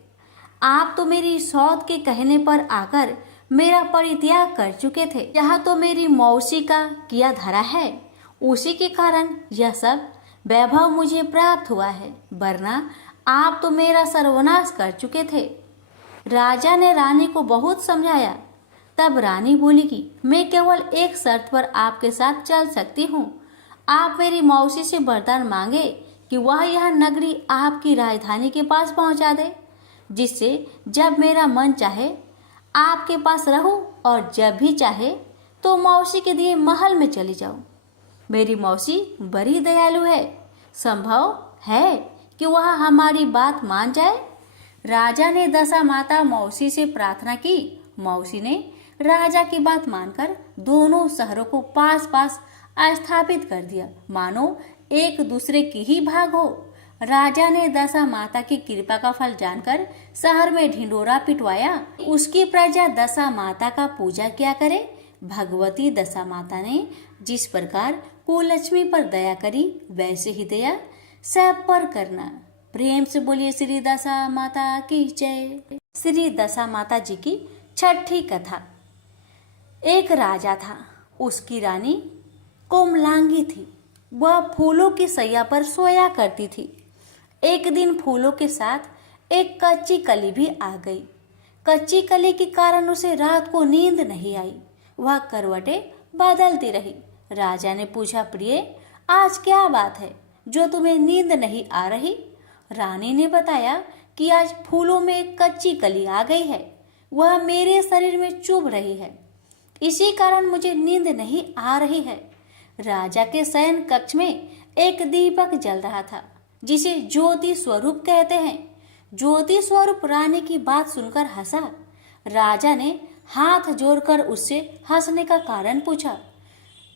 आप तो मेरी सौत के कहने पर आकर मेरा परित्याग कर चुके थे। यह तो मेरी मौसी का किया धरा है, उसी के कारण यह सब वैभव मुझे प्राप्त हुआ है, वरना आप तो मेरा सर्वनाश कर चुके थे। राजा ने रानी को बहुत समझाया। तब रानी बोली कि मैं केवल एक शर्त पर आपके साथ चल सकती हूँ। आप मेरी मौसी से वरदान मांगे कि वह यह नगरी आपकी राजधानी के पास पहुँचा दे, जिससे जब मेरा मन चाहे आपके पास रहूं और जब भी चाहे तो मौसी के दिए महल में चली जाऊं। मेरी मौसी बड़ी दयालु है, संभव है कि वह हमारी बात मान जाए। राजा ने दशा माता मौसी से प्रार्थना की। मौसी ने राजा की बात मानकर दोनों शहरों को पास पास स्थापित कर दिया, मानो एक दूसरे की ही भाग हो। राजा ने दशा माता की कृपा का फल जानकर शहर में ढिंडोरा पिटवाया। उसकी प्रजा दशा माता का पूजा किया करे। भगवती दशा माता ने जिस प्रकार कुलक्ष्मी पर दया करी, वैसे ही दया सब पर करना। प्रेम से बोलिए श्री दशा माता की जय। श्री दशा माता जी की छठी कथा। एक राजा था, उसकी रानी कोमलांगी थी। वह फूलों की सैया पर सोया करती थी। एक दिन फूलों के साथ एक कच्ची कली भी आ गई। कच्ची कली के कारण उसे रात को नींद नहीं आई। वह करवटें बदलती रही। राजा ने पूछा, प्रिय, आज क्या बात है जो तुम्हें नींद नहीं आ रही? रानी ने बताया कि आज फूलों में एक कच्ची कली आ गई है। वह मेरे शरीर में चुभ रही है, इसी कारण मुझे नींद नहीं आ रही है। राजा के शयन कक्ष में एक दीपक जल रहा था, जिसे ज्योति स्वरूप कहते हैं। ज्योति स्वरूप रानी की बात सुनकर हंसा। राजा ने हाथ जोड़कर उससे हंसने का कारण पूछा।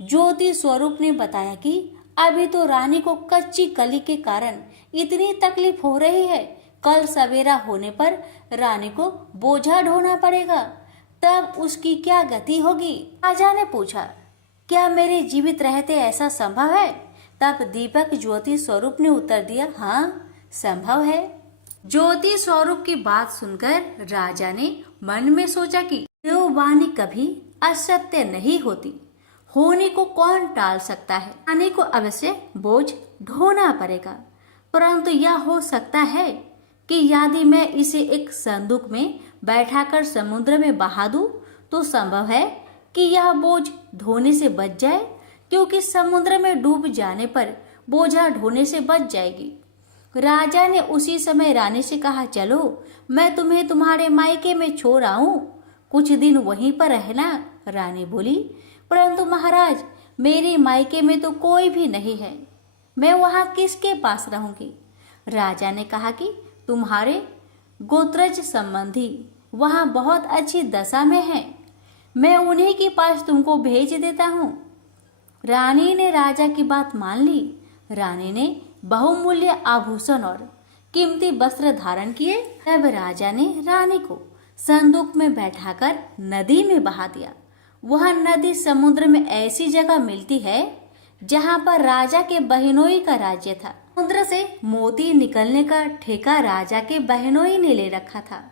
ज्योति स्वरूप ने बताया कि अभी तो रानी को कच्ची कली के कारण इतनी तकलीफ हो रही है, कल सवेरा होने पर रानी को बोझा ढोना पड़ेगा, तब उसकी क्या गति होगी। राजा ने पूछा, क्या मेरे जीवित रहते ऐसा संभव है? तब दीपक ज्योति स्वरूप ने उत्तर दिया, हाँ, संभव है। ज्योति स्वरूप की बात सुनकर राजा ने मन में सोचा कि देववाणी कभी असत्य नहीं होती, होने को कौन टाल सकता है। रानी को अवश्य बोझ ढोना पड़ेगा, परंतु यह हो सकता है कि यदि मैं इसे एक संदूक में बैठाकर समुद्र में बहा दूं, तो संभव है कि यह बोझ ढोने से बच जाए, क्योंकि समुद्र में डूब जाने पर बोझा ढोने से बच जाएगी। राजा ने उसी समय रानी से कहा, चलो मैं तुम्हें तुम्हारे मायके में छोड़ आऊं, कुछ दिन वहीं पर रहना। रानी बोली, परंतु महाराज, मेरे मायके में तो कोई भी नहीं है। मैं वहाँ किसके पास रहूंगी? राजा ने कहा कि तुम्हारे गोत्रज संबंधी वहाँ बहुत अच्छी दशा में हैं, मैं उन्हीं के पास तुमको भेज देता हूँ। रानी ने राजा की बात मान ली। रानी ने बहुमूल्य आभूषण और कीमती वस्त्र धारण किए। तब राजा ने रानी को संदूक में बैठाकर नदी में बहा दिया। वह नदी समुद्र में ऐसी जगह मिलती है जहाँ पर राजा के बहनोई का राज्य था। समुद्र से मोती निकलने का ठेका राजा के बहनोई ने ले रखा था।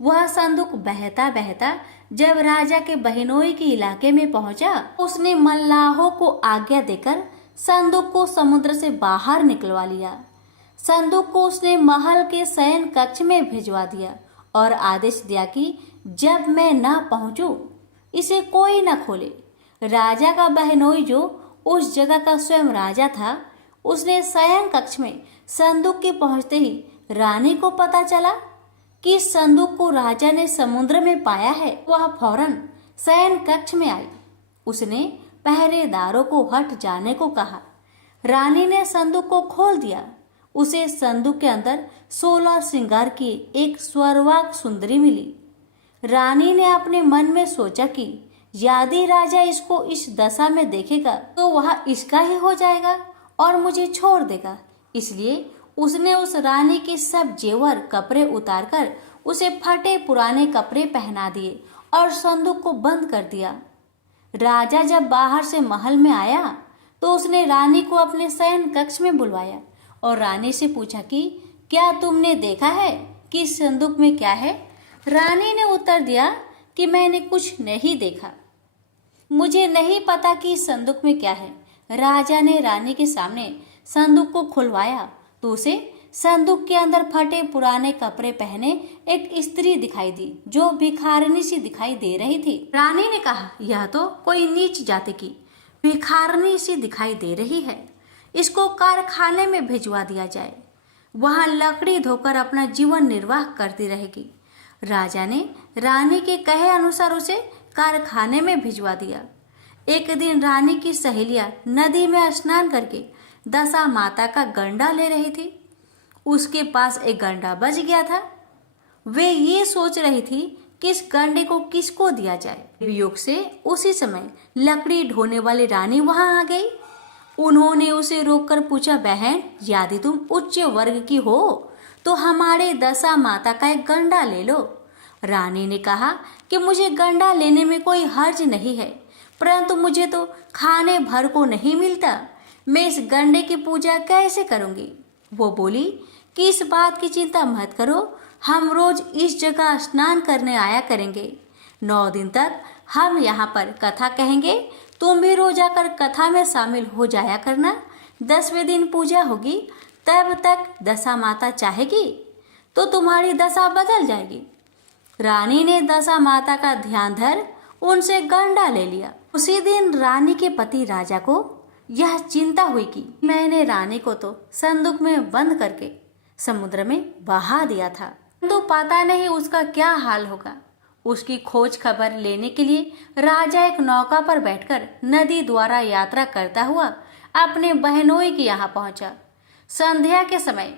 वह संदूक बहता बहता जब राजा के बहनोई के इलाके में पहुंचा, उसने मल्लाहों को आज्ञा देकर संदूक को समुद्र से बाहर निकलवा लिया। संदूक को उसने महल के शयन कक्ष में भिजवा दिया और आदेश दिया कि जब मैं न पहुंचूं, इसे कोई न खोले। राजा का बहनोई जो उस जगह का स्वयं राजा था, उसने शयन कक्ष में संदूक के पहुंचते ही रानी को पता चला कि संदूक को राजा ने समुद्र में पाया है। वह फौरन शयन कक्ष में आई। उसने पहरेदारों को हट जाने को कहा। रानी ने संदूक को खोल दिया। उसे संदूक के अंदर 16 श्रृंगार की एक स्वर्वाक सुंदरी मिली। रानी ने अपने मन में सोचा कि यदि राजा इसको इस दशा में देखेगा तो वह इसका ही हो जाएगा और मुझे छोड़ देगा। इसलिए उसने उस रानी के सब जेवर कपड़े उतारकर उसे फटे पुराने कपड़े पहना दिए और संदूक को बंद कर दिया। राजा जब बाहर से महल में आया तो उसने रानी को अपने शयन कक्ष में बुलवाया और रानी से पूछा कि क्या तुमने देखा है कि इस संदूक में क्या है? रानी ने उत्तर दिया कि मैंने कुछ नहीं देखा, मुझे नहीं पता कि इस संदूक में क्या है। राजा ने रानी के सामने संदूक को खुलवाया तो उसे संदूक के अंदर फटे पुराने कपड़े पहने एक स्त्री दिखाई दी जो भिखारिनी सी दिखाई दे रही थी। रानी ने कहा, यह तो कोई नीच जाति की भिखारिनी सी दिखाई दे रही है, इसको कारखाने में भिजवा दिया जाए, वहां लकड़ी धोकर अपना जीवन निर्वाह करती रहेगी। राजा ने रानी के कहे अनुसार उसे कारखाने में भिजवा दिया। एक दिन रानी की सहेलियां नदी में स्नान करके दशा माता का गंडा ले रही थी। उसके पास एक गंडा बच गया था। वे ये सोच रही थी कि इस गंडे को किसको दिया जाए। वियोग से उसी समय लकड़ी ढोने वाली रानी वहां आ गई। उन्होंने उसे रोककर पूछा, बहन, यदि तुम उच्च वर्ग की हो तो हमारे दशा माता का एक गंडा ले लो। रानी ने कहा कि मुझे गंडा लेने में कोई हर्ज नहीं है, परंतु मुझे तो खाने भर को नहीं मिलता, मैं इस गंडे की पूजा कैसे करूंगी? वो बोली कि इस बात की चिंता मत करो, हम रोज इस जगह स्नान करने आया करेंगे। 9 दिन तक हम यहाँ पर कथा कहेंगे, तुम भी रोज आकर कथा में शामिल हो जाया करना। 10वें दिन पूजा होगी, तब तक दशा माता चाहेगी तो तुम्हारी दशा बदल जाएगी। रानी ने दशा माता का ध्यान धर उनसे गंडा ले लिया। उसी दिन रानी के पति राजा को यह चिंता हुई कि मैंने रानी को तो संदूक में बंद करके समुद्र में बहा दिया था, तो पता नहीं उसका क्या हाल होगा। उसकी खोज खबर लेने के लिए राजा एक नौका पर बैठकर नदी द्वारा यात्रा करता हुआ अपने बहनोई के यहाँ पहुंचा। संध्या के समय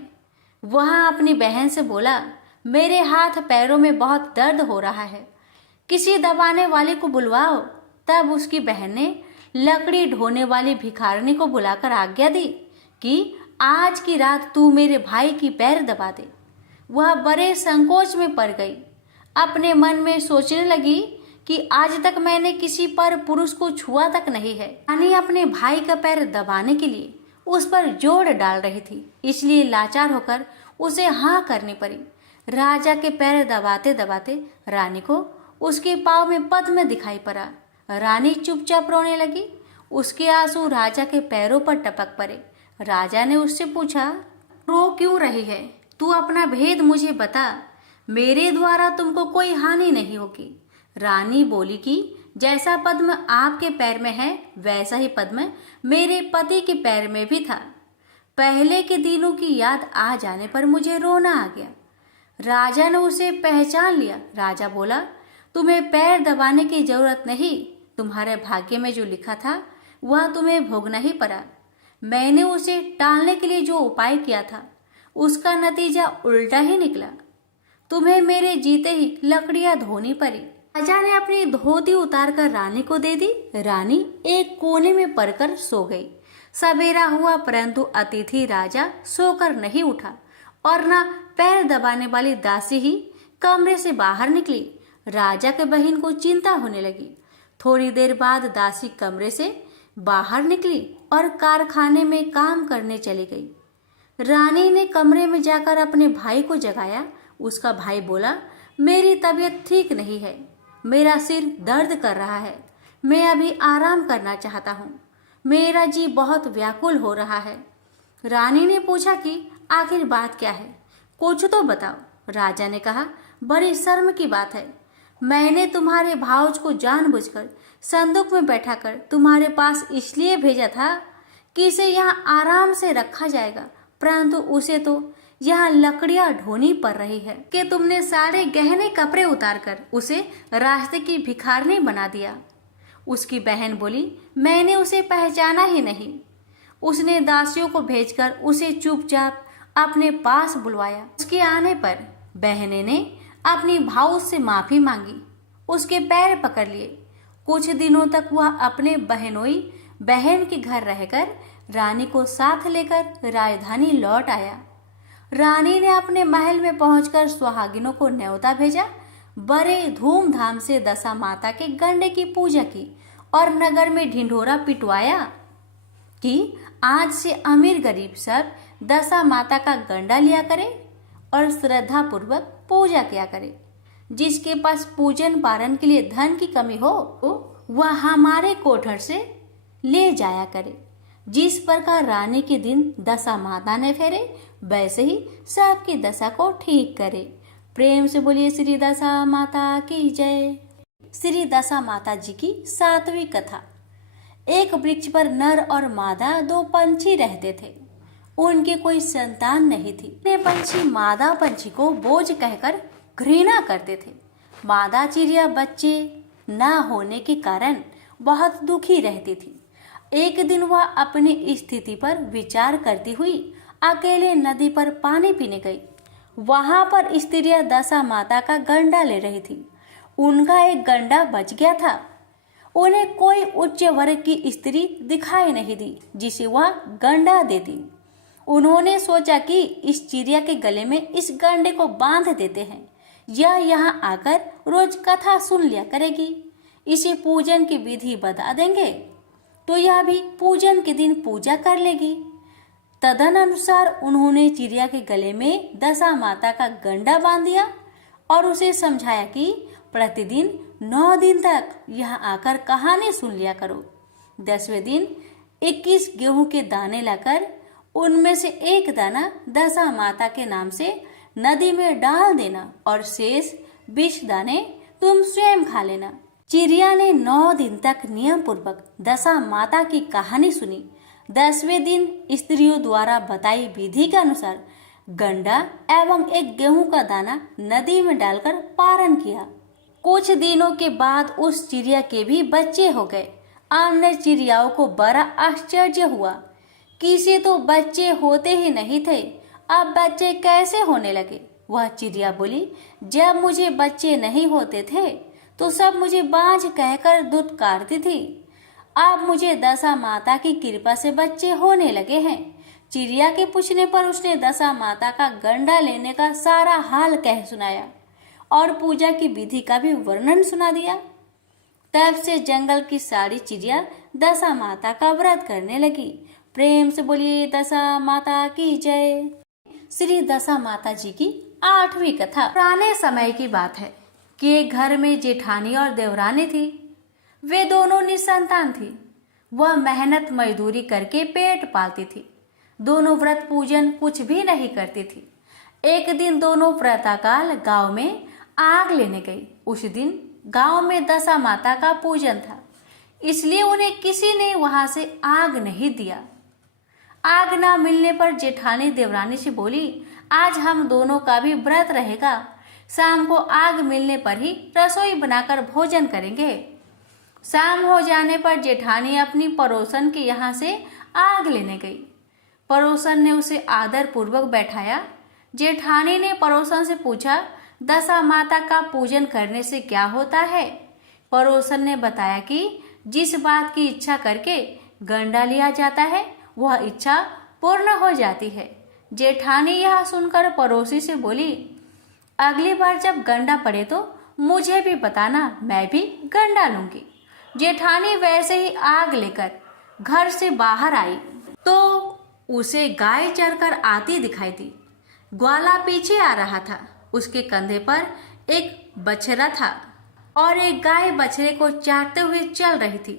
वहां अपनी बहन से बोला, मेरे हाथ पैरों में बहुत दर्द हो रहा है, किसी दबाने वाले को बुलवाओ। तब उसकी बहन ने लकड़ी ढोने वाली भिखारिनी को बुलाकर आज्ञा दी कि आज की रात तू मेरे भाई की पैर दबा दे। वह बड़े संकोच में पड़ गई। अपने मन में सोचने लगी कि आज तक मैंने किसी पर पुरुष को छुआ तक नहीं है। रानी अपने भाई का पैर दबाने के लिए उस पर जोर डाल रही थी, इसलिए लाचार होकर उसे हाँ करनी पड़ी। राजा के पैर दबाते दबाते रानी को उसके पाँव में पद्म दिखाई पड़ा। रानी चुपचाप रोने लगी। उसके आंसू राजा के पैरों पर टपक पड़े। राजा ने उससे पूछा, रो क्यों रही है? तू अपना भेद मुझे बता, मेरे द्वारा तुमको कोई हानि नहीं होगी। रानी बोली कि जैसा पद्म आपके पैर में है वैसा ही पद्म मेरे पति के पैर में भी था। पहले के दिनों की याद आ जाने पर मुझे रोना आ गया। राजा ने उसे पहचान लिया। राजा बोला, तुम्हें पैर दबाने की जरूरत नहीं, तुम्हारे भाग्य में जो लिखा था वह तुम्हें भोगना ही पड़ा। मैंने उसे टालने के लिए जो उपाय किया था उसका नतीजा उल्टा ही निकला। तुम्हें मेरे जीते ही लकड़ियां धोनी पड़ी। राजा ने अपनी धोती उतारकर रानी को दे दी। रानी एक कोने में पड़कर सो गई। सवेरा हुआ परंतु अतिथि राजा सोकर नहीं उठा और न पैर दबाने वाली दासी ही कमरे से बाहर निकली। राजा के बहन को चिंता होने लगी। थोड़ी देर बाद दासी कमरे से बाहर निकली और कारखाने में काम करने चली गई। रानी ने कमरे में जाकर अपने भाई को जगाया। उसका भाई बोला, मेरी तबीयत ठीक नहीं है, मेरा सिर दर्द कर रहा है, मैं अभी आराम करना चाहता हूँ, मेरा जी बहुत व्याकुल हो रहा है। रानी ने पूछा कि आखिर बात क्या है, कुछ तो बताओ। राजा ने कहा, बड़ी शर्म की बात है, मैंने तुम्हारे भाउज को जानबूझकर संदूक में बैठाकर तुम्हारे पास इसलिए भेजा था कि इसे यहाँ आराम से रखा जाएगा, परंतु उसे तो यहाँ लकड़ियां ढोनी पड़ रही है कि तुमने सारे गहने कपड़े उतारकर उसे रास्ते की भिखारनी बना दिया। उसकी बहन बोली, मैंने उसे पहचाना ही नहीं। उसने दासियों को भेजकर उसे चुपचाप अपने पास बुलवाया। उसके आने पर बहने ने अपनी भाऊ से माफी मांगी, उसके पैर पकड़ लिए। कुछ दिनों तक वह अपने बहनोई बहन के घर रहकर रानी को साथ लेकर राजधानी लौट आया। रानी ने अपने महल में पहुंचकर सुहागिनों को न्योता भेजा। बड़े धूमधाम से दशा माता के गंडे की पूजा की और नगर में ढिंढोरा पिटवाया कि आज से अमीर गरीब सब दशा माता का गंडा लिया करे और श्रद्धा पूर्वक पूजा किया करे। जिसके पास पूजन पारण के लिए धन की कमी हो वह हमारे कोठर से ले जाया करे। जिस प्रकार रानी के दिन दशा माता ने फेरे, वैसे ही सबकी दशा को ठीक करे। प्रेम से बोलिए श्री दशा माता की जय। श्री दशा माता जी की 7वीं कथा। एक वृक्ष पर नर और मादा 2 पंछी रहते थे। उनके कोई संतान नहीं थी। ये पंछी मादा पंछी को बोझ कहकर घृणा करते थे। मादा चिड़िया बच्चे न होने के कारण बहुत दुखी रहती थी। एक दिन वह अपनी स्थिति पर विचार करती हुई अकेले नदी पर पानी पीने गई। वहां पर स्त्रियां दशा माता का गंडा ले रही थी। उनका एक गंडा बच गया था। उन्हें कोई उच्च वर्ग की स्त्री दिखाई नहीं दी जिसे वह गंडा देती। उन्होंने सोचा कि इस चिड़िया के गले में इस गंडे को बांध देते हैं, यह यहाँ आकर रोज कथा सुन लिया करेगी। इसे पूजन की विधि बता देंगे तो यह भी पूजन के दिन पूजा कर लेगी। तदनुसार उन्होंने चिड़िया के गले में दशा माता का गंडा बांध दिया और उसे समझाया कि प्रतिदिन 9 दिन तक यहाँ आकर कहानी सुन लिया करो। 10वें दिन 21 गेहूं के दाने लाकर उनमें से एक दाना दशा माता के नाम से नदी में डाल देना और शेष 20 दाने तुम स्वयं खा लेना। चिड़िया ने 9 दिन तक नियम पूर्वक दशा माता की कहानी सुनी। 10वें दिन स्त्रियों द्वारा बताई विधि के अनुसार गंडा एवं एक गेहूं का दाना नदी में डालकर पारण किया। कुछ दिनों के बाद उस चिड़िया के भी बच्चे हो गए। अन्य चिड़ियाओं को बड़ा आश्चर्य हुआ कि इसे तो बच्चे होते ही नहीं थे, अब बच्चे कैसे होने लगे। वह चिड़िया बोली, जब मुझे बच्चे नहीं होते थे तो सब मुझे बांझ कहकर दुत्कारती थी। अब मुझे दशा माता की कृपा से बच्चे होने लगे हैं। चिड़िया के पूछने पर उसने दशा माता का गंडा लेने का सारा हाल कह सुनाया और पूजा की विधि का भी वर्णन सुना दिया। तब से जंगल की सारी चिड़िया दशा माता का व्रत करने लगी। प्रेम से बोलिए दशा माता की जय। श्री दशा माता जी की 8वीं कथा। पुराने समय की बात है कि एक घर में जेठानी और देवरानी थी। वे दोनों निसंतान थी। वह मेहनत मजदूरी करके पेट पालती थी। दोनों व्रत पूजन कुछ भी नहीं करती थी। एक दिन दोनों प्रातःकाल गांव में आग लेने गई। उस दिन गांव में दशा माता का पूजन था, इसलिए उन्हें किसी ने वहां से आग नहीं दिया। आग ना मिलने पर जेठानी देवरानी से बोली, आज हम दोनों का भी व्रत रहेगा, शाम को आग मिलने पर ही रसोई बनाकर भोजन करेंगे। शाम हो जाने पर जेठानी अपनी पड़ोसन के यहाँ से आग लेने गई। पड़ोसन ने उसे आदर पूर्वक बैठाया। जेठानी ने पड़ोसन से पूछा, दशा माता का पूजन करने से क्या होता है? पड़ोसन ने बताया कि जिस बात की इच्छा करके गंडा लिया जाता है वह इच्छा पूर्ण हो जाती है। जेठानी यह सुनकर पड़ोसी से बोली, अगली बार जब गंडा पड़े तो मुझे भी बताना, मैं भी गंडा लूंगी। जेठानी वैसे ही आग लेकर घर से बाहर आई तो उसे गाय चरकर आती दिखाई दी। ग्वाला पीछे आ रहा था। उसके कंधे पर एक बछड़ा था और एक गाय बछड़े को चाटते हुए चल रही थी।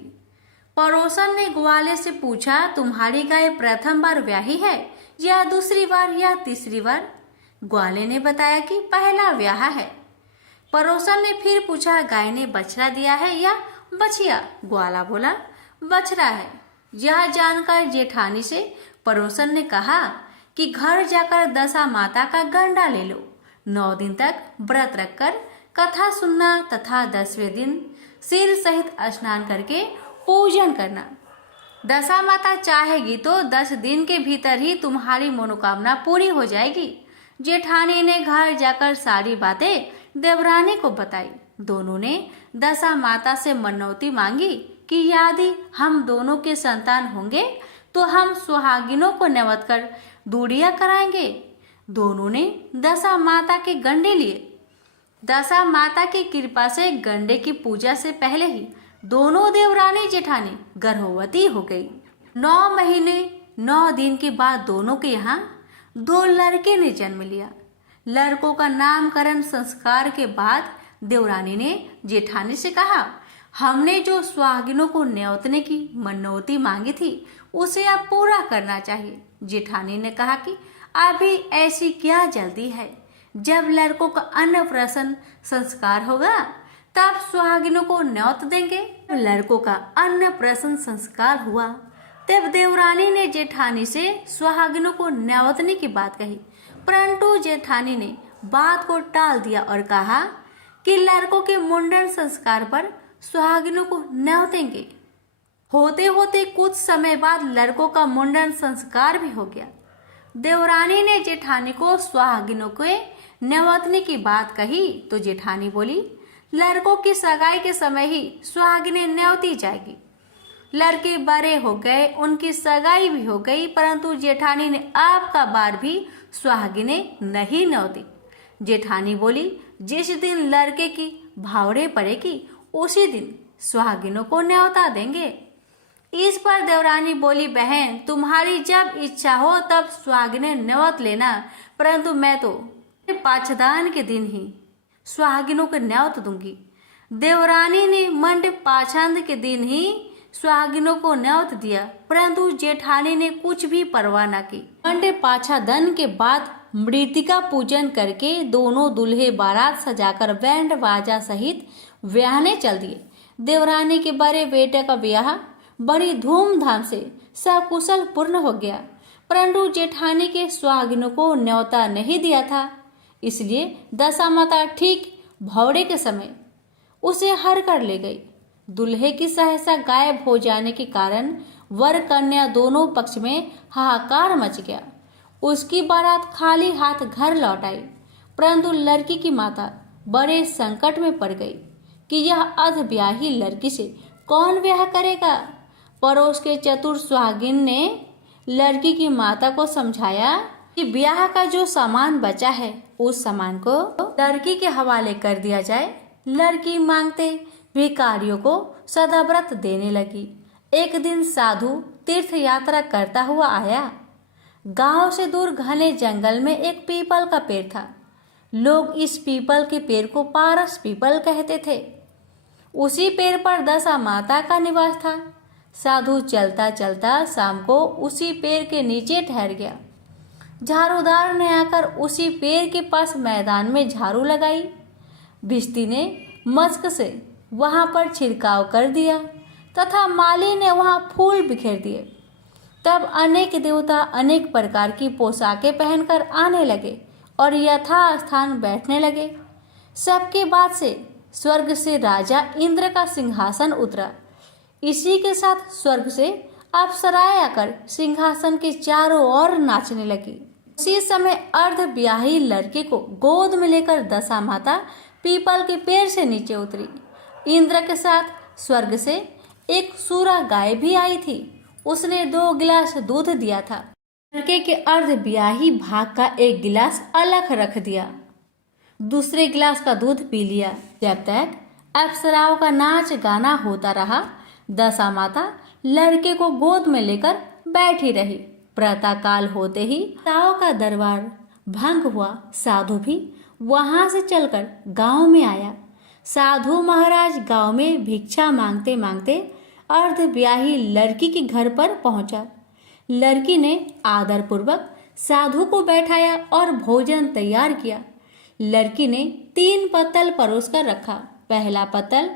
पड़ोसन ने ग्वाले से पूछा, तुम्हारी गाय प्रथम बार ब्याही है या दूसरी बार या तीसरी बार? ग्वाले ने बताया कि पहला ब्याह है। पड़ोसन ने फिर पूछा, गाय ने बछड़ा दिया है या बछिया? ग्वाला बोला, बछड़ा है। यह जानकर जेठानी से पड़ोसन ने कहा कि घर जाकर दशा माता का गंडा ले लो। 9 दिन तक व्रत रखकर कथा सुनना तथा 10वें दिन सिर सहित स्नान करके पूजन करना। दशा माता चाहेगी तो 10 दिन के भीतर ही तुम्हारी मनोकामना पूरी हो जाएगी। जेठानी ने घर जाकर सारी बातें देवरानी को बताई। दोनों ने दशा माता से मनौती मांगी कि यदि हम दोनों के संतान होंगे तो हम सुहागिनों को न्योत कर दूरियां कराएंगे। दोनों ने दशा माता के गंडे लिए। दशा माता की कृपा से गंडे की पूजा से पहले ही दोनों देवरानी जेठानी गर्भवती हो गई। 9 महीने 9 दिन के बाद दोनों के यहाँ 2 लड़के ने जन्म लिया। लड़कों का नामकरण संस्कार के बाद देवरानी ने जेठानी से कहा, हमने जो सुहागिनों को न्योतने की मनौती मांगी थी उसे अब पूरा करना चाहिए। जेठानी ने कहा कि अभी ऐसी क्या जल्दी है, जब लड़कों का अन्नप्राशन संस्कार होगा तब सुहागिनों को न्योत देंगे। लड़कों का अन्नप्राशन संस्कार हुआ तब देवरानी ने जेठानी से सुहागिनों को न्योतने की बात कही, परंतु जेठानी ने बात को टाल दिया और कहा कि लड़कों के मुंडन संस्कार पर सुहागिनों को न्योतेंगे। होते होते कुछ समय बाद लड़कों का मुंडन संस्कार भी हो गया। देवरानी ने जेठानी को सुहागिनों के न्योतने की बात कही तो जेठानी बोली, लड़कों की सगाई के समय ही सुहागिनें न्योती जाएगी। लड़के बड़े हो गए, उनकी सगाई भी हो गई, परंतु जेठानी ने अब का बार भी सुहागिनें नहीं न्योती। जेठानी बोली, जिस दिन लड़के की भावड़े पड़ेगी उसी दिन सुहागिनों को न्योता देंगे। इस पर देवरानी बोली, बहन तुम्हारी जब इच्छा हो तब सुहागिनें न्योत लेना, परंतु मैं तो पाछदान के दिन ही सुहागिनों को न्योत दूंगी। देवरानी ने मंडप पाछंद के दिन ही सुहागिनों को न्योत दिया, परंतु जेठानी ने कुछ भी परवाह न की। मंडप पाछादन के बाद मृतिका पूजन करके दोनों दूल्हे बारात सजाकर बैंड बाजा सहित ब्याहने चल दिए। देवरानी के बड़े बेटे का ब्याह बड़ी धूमधाम से सकुशल पूर्ण हो गया, परंतु जेठानी के सुहागिनों को न्योता नहीं दिया था, इसलिए दशा माता ठीक भौड़े के समय उसे हर कर ले गई। दूल्हे की सहसा गायब हो जाने के कारण वर कन्या दोनों पक्ष में हाहाकार मच गया। उसकी बारात खाली हाथ घर लौट आई, परंतु लड़की की माता बड़े संकट में पड़ गई कि यह अधब्याही लड़की से कौन ब्याह करेगा। पड़ोस के चतुर सुहागिन ने लड़की की माता को समझाया कि ब्याह का जो सामान बचा है उस सामान को लड़की के हवाले कर दिया जाए। लड़की मांगते भिखारियों को सदाव्रत देने लगी। एक दिन साधु तीर्थ यात्रा करता हुआ आया। गांव से दूर घने जंगल में एक पीपल का पेड़ था। लोग इस पीपल के पेड़ को पारस पीपल कहते थे। उसी पेड़ पर दशा माता का निवास था। साधु चलता चलता शाम को उसी पेड़ के नीचे ठहर गया। झाड़ूदार ने आकर उसी पेड़ के पास मैदान में झाड़ू लगाई। भिश्ती ने मस्क से वहां पर छिड़काव कर दिया तथा माली ने वहां फूल बिखेर दिए। तब अनेक देवता अनेक प्रकार की पोशाकें पहनकर आने लगे और यथास्थान बैठने लगे। सबके बाद से स्वर्ग से राजा इंद्र का सिंहासन उतरा। इसी के साथ स्वर्ग से अप्सराएं आकर सिंहासन के चारों ओर नाचने लगी। उसी समय अर्ध ब्याही लड़के को गोद में लेकर दशा माता पीपल के पेड़ से नीचे उतरी। इंद्र के साथ स्वर्ग से एक सूरा गाय भी आई थी। उसने 2 गिलास दूध दिया था। लड़के के अर्ध ब्याही भाग का 1 गिलास अलग रख दिया। दूसरे गिलास का दूध पी लिया। जब तक अप्सराओं का नाच गाना होता रहा, दशा माता लड़के को गोद में लेकर बैठी रही। प्रातः काल होते ही ताओ का दरबार भंग हुआ। साधु भी वहां से चलकर गांव में आया। साधु महाराज गांव में भिक्षा मांगते मांगते अर्ध ब्याही लड़की के घर पर पहुंचा। लड़की ने आदरपूर्वक साधु को बैठाया और भोजन तैयार किया। लड़की ने 3 पत्तल परोस कर रखा। पहला पत्तल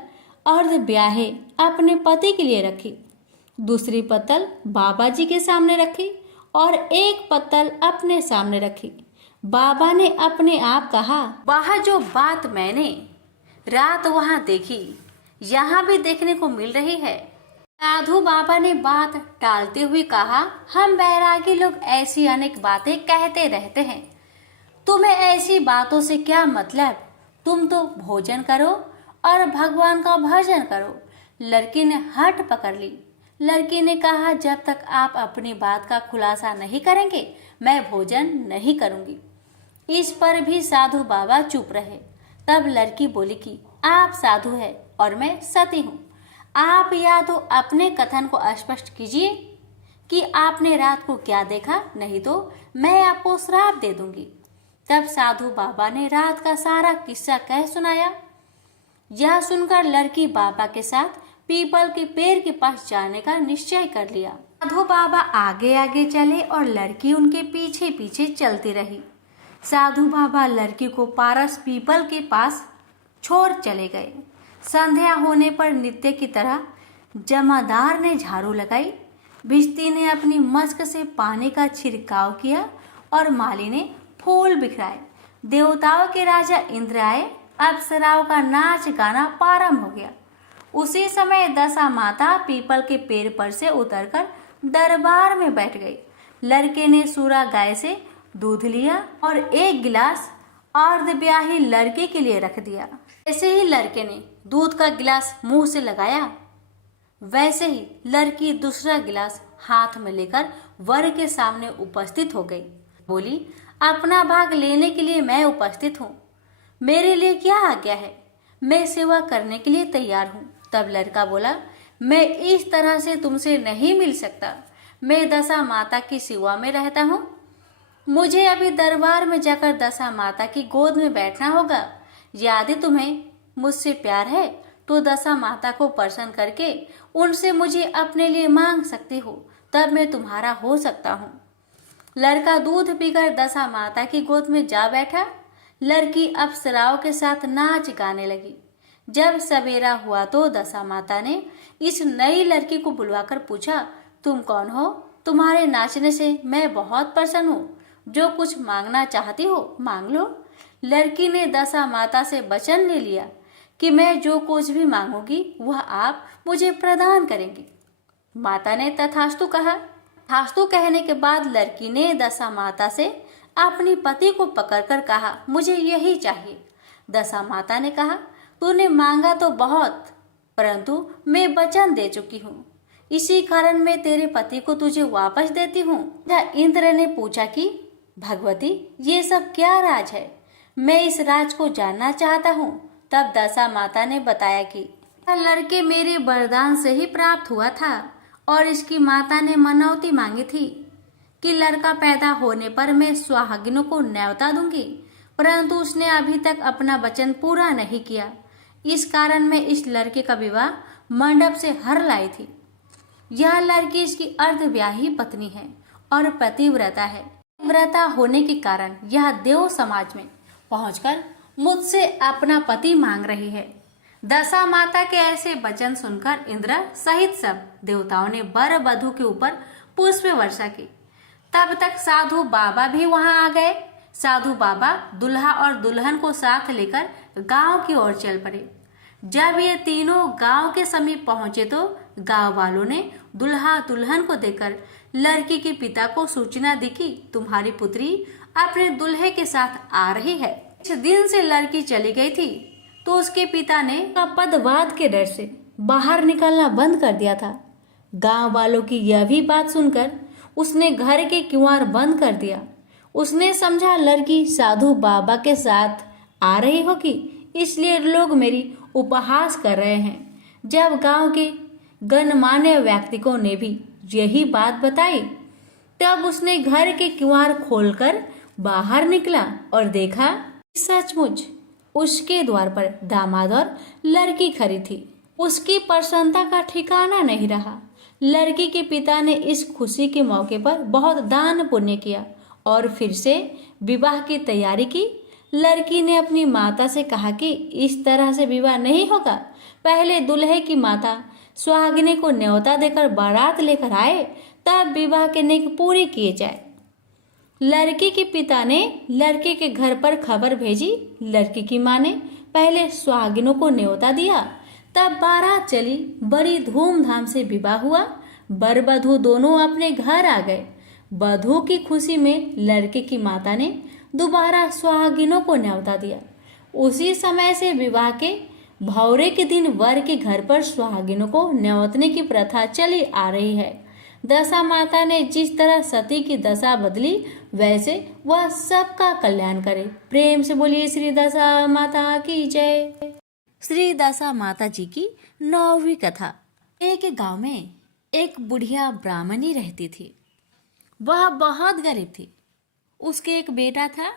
अर्ध ब्याहे अपने पति के लिए रखी, दूसरी पत्तल बाबा जी के सामने रखी और 1 पत्तल अपने सामने रखी। बाबा ने अपने आप कहा, वह जो बात मैंने रात वहां देखी, यहाँ भी देखने को मिल रही है। साधु बाबा ने बात टालते हुए कहा, हम बैरागी लोग ऐसी अनेक बातें कहते रहते हैं, तुम्हें ऐसी बातों से क्या मतलब? तुम तो भोजन करो और भगवान का भजन करो। लड़की ने हट पकड़ ली। लड़की ने कहा, जब तक आप अपनी बात का खुलासा नहीं करेंगे मैं भोजन नहीं करूंगी। इस पर भी साधु बाबा चुप रहे। तब लड़की बोली कि आप साधु है और मैं सती हूँ। आप या तो अपने कथन को स्पष्ट कीजिए कि आपने रात को क्या देखा, नहीं तो मैं आपको श्राप दे दूंगी। तब साधु बाबा ने रात का सारा किस्सा कह सुनाया। यह सुनकर लड़की बाबा के साथ पीपल के पेड़ के पास जाने का निश्चय कर लिया। साधु बाबा आगे आगे चले और लड़की उनके पीछे पीछे चलती रही। साधु बाबा लड़की को पारस पीपल के पास छोड़ चले गए। संध्या होने पर नित्य की तरह जमादार ने झाड़ू लगाई, भिश्ती ने अपनी मस्क से पानी का छिड़काव किया और माली ने फूल बिखराए। देवताओं के राजा इंद्र आए। अप्सराओं का नाच गाना प्रारंभ हो गया। उसी समय दशा माता पीपल के पेड़ पर से उतरकर दरबार में बैठ गई। लड़के ने सूरा गाय से दूध लिया और 1 गिलास अर्ध ब्याही लड़के के लिए रख दिया। जैसे ही लड़के ने दूध का गिलास मुंह से लगाया, वैसे ही लड़की दूसरा गिलास हाथ में लेकर वर के सामने उपस्थित हो गई। बोली, अपना भाग लेने के लिए मैं उपस्थित हूँ। मेरे लिए क्या आज्ञा है? मैं सेवा करने के लिए तैयार हूँ। तब लड़का बोला, मैं इस तरह से तुमसे नहीं मिल सकता। मैं दशा माता की सेवा में रहता हूँ। मुझे अभी दरबार में जाकर दशा माता की गोद में बैठना होगा। यदि तुम्हें मुझसे प्यार है तो दशा माता को प्रसन्न करके उनसे मुझे अपने लिए मांग सकते हो, तब मैं तुम्हारा हो सकता हूँ। लड़का दूध पीकर दशा माता की गोद में जा बैठा। लड़की अप्सराओं के साथ नाच गाने लगी। जब सवेरा हुआ तो दशा माता ने इस नई लड़की को बुलवाकर पूछा, तुम कौन हो? तुम्हारे नाचने से मैं बहुत प्रसन्न हूँ। जो कुछ मांगना चाहती हो मांग लो। लड़की ने दशा माता से वचन ले लिया कि मैं जो कुछ भी मांगूंगी वह आप मुझे प्रदान करेंगी। माता ने तथास्तु कहा। तथास्तु कहने के बाद लड़की ने दशा माता से अपने पति को पकड़कर कहा, मुझे यही चाहिए। दशा माता ने कहा, तूने मांगा तो बहुत, परंतु मैं वचन दे चुकी हूँ। इसी कारण मैं तेरे पति को तुझे वापस देती हूँ। इंद्र ने पूछा कि भगवती, ये सब क्या राज है? मैं इस राज को जानना चाहता हूँ। तब दशा माता ने बताया कि लड़के मेरे वरदान से ही प्राप्त हुआ था और इसकी माता ने मनौती मांगी थी कि लड़का पैदा होने पर मैं सुहागिनों को न्योता दूंगी, परंतु उसने अभी तक अपना वचन पूरा नहीं किया। इस कारण मैं इस लड़के का विवाह मंडप से हर लाई थी। यह लड़की इसकी अर्धव्याही पत्नी है और पतिव्रता है। व्रता होने के कारण यह देव समाज में पहुंचकर मुझसे अपना पति मांग रही है। दशा माता के ऐसे वचन सुनकर इंद्र सहित सब देवताओं ने वर वधू के ऊपर पुष्प वर्षा की। तब तक साधु बाबा भी वहां आ गए। साधु बाबा दूल्हा और दुल्हन को साथ लेकर गांव की ओर चल पड़े। जब ये तीनों गांव के समीप पहुंचे तो गांव वालों ने दुल्हा दुल्हन को देखकर लड़की के पिता को सूचना दी कि तुम्हारी पुत्री अपने दुल्हे के साथ आ रही है। इस दिन से लड़की चली गई थी तो उसके पिता ने पदवाद के डर से बाहर निकलना बंद कर दिया था। गांव वालों की यह भी बात सुनकर उसने घर के किवाड़ बंद कर दिया। उसने समझा लड़की साधु बाबा के साथ आ रही होगी, इसलिए लोग मेरी उपहास कर रहे हैं। जब गांव के गणमान्य व्यक्तियों ने भी यही बात बताई तब उसने घर के किवाड़ खोलकर बाहर निकला और देखा सचमुच उसके द्वार पर दामाद और लड़की खड़ी थी। उसकी प्रसन्नता का ठिकाना नहीं रहा। लड़की के पिता ने इस खुशी के मौके पर बहुत दान पुण्य किया और फिर से विवाह की तैयारी की। लड़की ने अपनी माता से कहा कि इस तरह से विवाह नहीं होगा, पहले दूल्हे की माता सुहागिनी को न्योता देकर बारात लेकर आए, तब विवाह के नेक पूरी किए जाए। लड़की के पिता ने लड़के के घर पर खबर भेजी। लड़की की माँ ने पहले सुहागिनों को न्योता दिया, तब बारात चली। बड़ी धूमधाम से विवाह हुआ। वर वधू दोनों अपने घर आ गए। वधू की खुशी में लड़के की माता ने दोबारा सुहागिनों को न्योता दिया। उसी समय से विवाह के भौरे के दिन वर के घर पर सुहागिनों को न्योतने की प्रथा चली आ रही है। दशा माता ने जिस तरह सती की दशा बदली, वैसे वह सबका कल्याण करे। प्रेम से बोलिए श्री दशा माता की जय। श्री दशा माता जी की 9वीं कथा। एक गांव में एक बुढ़िया ब्राह्मणी रहती थी। वह बहुत गरीब थी। उसके एक बेटा था।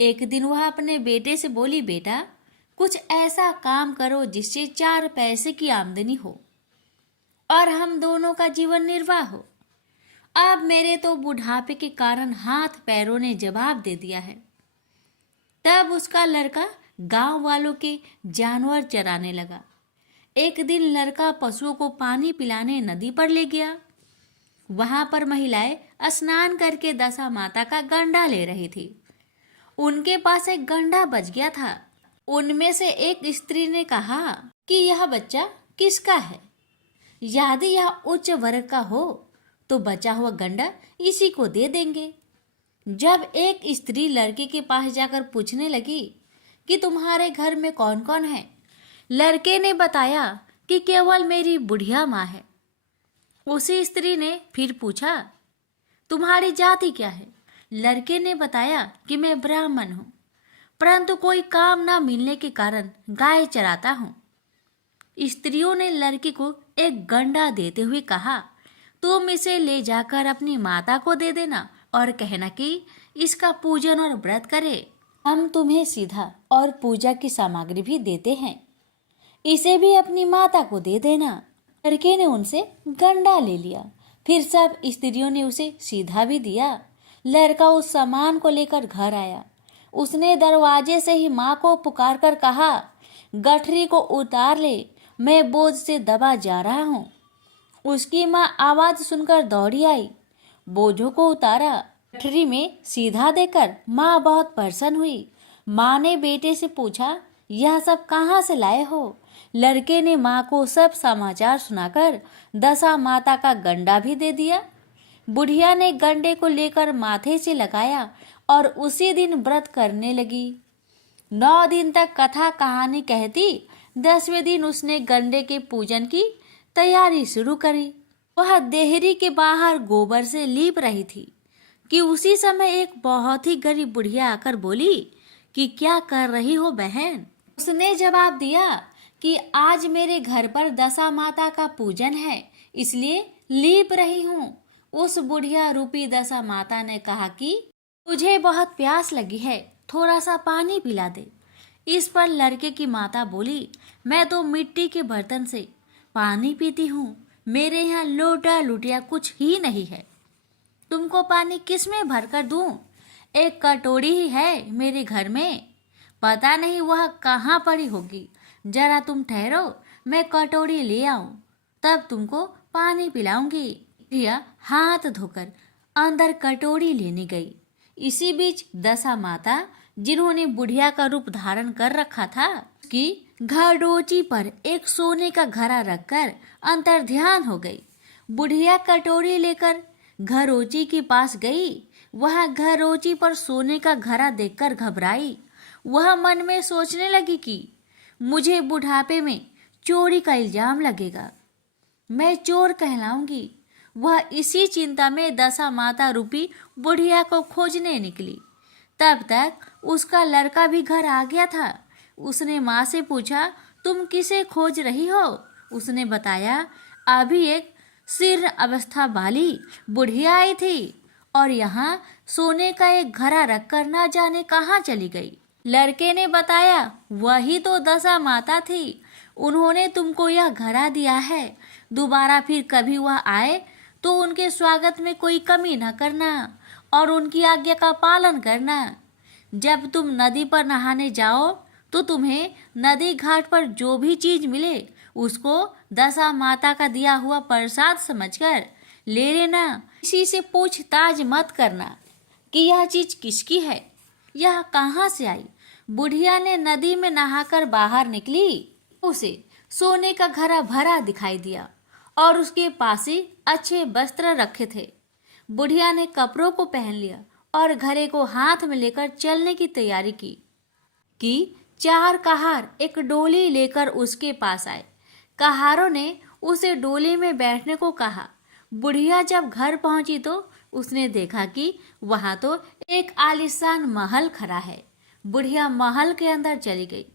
एक दिन वह अपने बेटे से बोली, बेटा कुछ ऐसा काम करो जिससे 4 पैसे की आमदनी हो और हम दोनों का जीवन निर्वाह हो। अब मेरे तो बुढ़ापे के कारण हाथ पैरों ने जवाब दे दिया है। तब उसका लड़का गांव वालों के जानवर चराने लगा। एक दिन लड़का पशुओं को पानी पिलाने नदी पर ले गया। वहां पर महिलाएं स्नान करके दशा माता का गंडा ले रही थी। उनके पास एक गंडा बच गया था। उनमें से एक स्त्री ने कहा कि यह बच्चा किसका है? यदि यह उच्च वर्ग का हो तो बचा हुआ गंडा इसी को दे देंगे। जब एक स्त्री लड़के के पास जाकर पूछने लगी कि तुम्हारे घर में कौन कौन है, लड़के ने बताया कि केवल मेरी बुढ़िया माँ है। उसी स्त्री ने फिर पूछा, तुम्हारी जाति क्या है? लड़के ने बताया कि मैं ब्राह्मण हूँ, परंतु कोई काम न मिलने के कारण गाय चराता हूँ। स्त्रियों ने लड़की को एक गंडा देते हुए कहा, तुम इसे ले जाकर अपनी माता को दे देना और कहना कि इसका पूजन और व्रत करे। हम तुम्हें सीधा और पूजा की सामग्री भी देते हैं, इसे भी अपनी माता को दे देना। लड़के ने उनसे गंडा ले लिया। फिर सब स्त्रियों ने उसे सीधा भी दिया। लड़का उस सामान को लेकर घर आया। उसने दरवाजे से ही माँ को पुकार कर कहा, गठरी को उतार ले, मैं बोझ से दबा जा रहा हूँ। उसकी माँ आवाज सुनकर दौड़ी आई, बोझों को उतारा। गठरी में सीधा देकर माँ बहुत प्रसन्न हुई। माँ ने बेटे से पूछा, यह सब कहाँ से लाए हो? लड़के ने माँ को सब समाचार सुनाकर दशा माता का गंडा भी दे दिया। बुढ़िया ने गंडे को लेकर माथे से लगाया और उसी दिन व्रत करने लगी। 9 दिन तक कथा कहानी कहती। 10वें दिन उसने गंडे के पूजन की तैयारी शुरू करी। वह देहरी के बाहर गोबर से लीप रही थी कि उसी समय एक बहुत ही गरीब बुढ़िया आकर बोली कि क्या कर रही हो बहन? उसने जवाब दिया कि आज मेरे घर पर दशा माता का पूजन है, इसलिए लीप रही हूँ। उस बुढ़िया रूपी दशा माता ने कहा कि तुझे बहुत प्यास लगी है, थोड़ा सा पानी पिला दे। इस पर लड़के की माता बोली, मैं तो मिट्टी के बर्तन से पानी पीती हूँ, मेरे यहाँ लोटा लुटिया कुछ ही नहीं है। तुमको पानी किस में भर कर दूँ? एक कटोरी ही है मेरे घर में, पता नहीं वह कहाँ पड़ी होगी। जरा तुम ठहरो, मैं कटोरी ले आऊं, तब तुमको पानी पिलाऊंगी। प्रिया हाथ धोकर अंदर कटोरी लेने गई। इसी बीच दशा माता, जिन्होंने बुढ़िया का रूप धारण कर रखा था, कि घरोची पर एक सोने का घड़ा रखकर अंतर्ध्यान हो गई। बुढ़िया कटोरी लेकर घरोची के पास गई। वह घरोची पर सोने का घड़ा देखकर घबराई। वह मन में सोचने लगी कि मुझे बुढ़ापे में चोरी का इल्जाम लगेगा, मैं चोर कहलाऊंगी। वह इसी चिंता में दशा माता रूपी बुढ़िया को खोजने निकली। तब तक उसका लड़का भी घर आ गया था। उसने माँ से पूछा, तुम किसे खोज रही हो? उसने बताया, अभी एक शीर्ण अवस्था वाली बुढ़िया आई थी और यहाँ सोने का एक घड़ा रखकर ना जाने कहाँ चली गई। लड़के ने बताया, वही तो दशा माता थी, उन्होंने तुमको यह घड़ा दिया है। दोबारा फिर कभी वह आए तो उनके स्वागत में कोई कमी न करना और उनकी आज्ञा का पालन करना। जब तुम नदी पर नहाने जाओ तो तुम्हें नदी घाट पर जो भी चीज मिले उसको दशा माता का दिया हुआ प्रसाद समझकर ले लेना। किसी से पूछताछ मत करना कि यह चीज किसकी है, यह कहाँ से आई। बुढ़िया ने नदी में नहाकर बाहर निकली। उसे सोने का घड़ा भरा दिखाई दिया और उसके पास ही अच्छे वस्त्र रखे थे। बुढ़िया ने कपड़ों को पहन लिया और घड़े को हाथ में लेकर चलने की तैयारी की। चार कहार एक डोली लेकर उसके पास आए। कहारों ने उसे डोली में बैठने को कहा। बुढ़िया जब घर पहुंची तो उसने देखा कि वहां तो एक आलीशान महल खड़ा है। बुढ़िया महल के अंदर चली गई।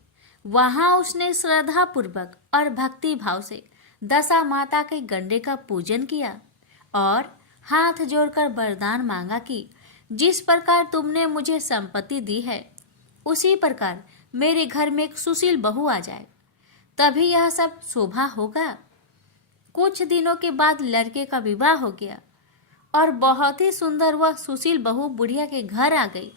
वहां उसने श्रद्धा पूर्वक और भक्ति भाव से दशा माता के गंडे का पूजन किया और हाथ जोड़कर वरदान मांगा कि जिस प्रकार तुमने मुझे संपत्ति दी है उसी प्रकार मेरे घर में एक सुशील बहू आ जाए, तभी यह सब शोभा होगा। कुछ दिनों के बाद लड़के का विवाह हो गया और बहुत ही सुंदर वह सुशील बहू बुढ़िया के घर आ गई।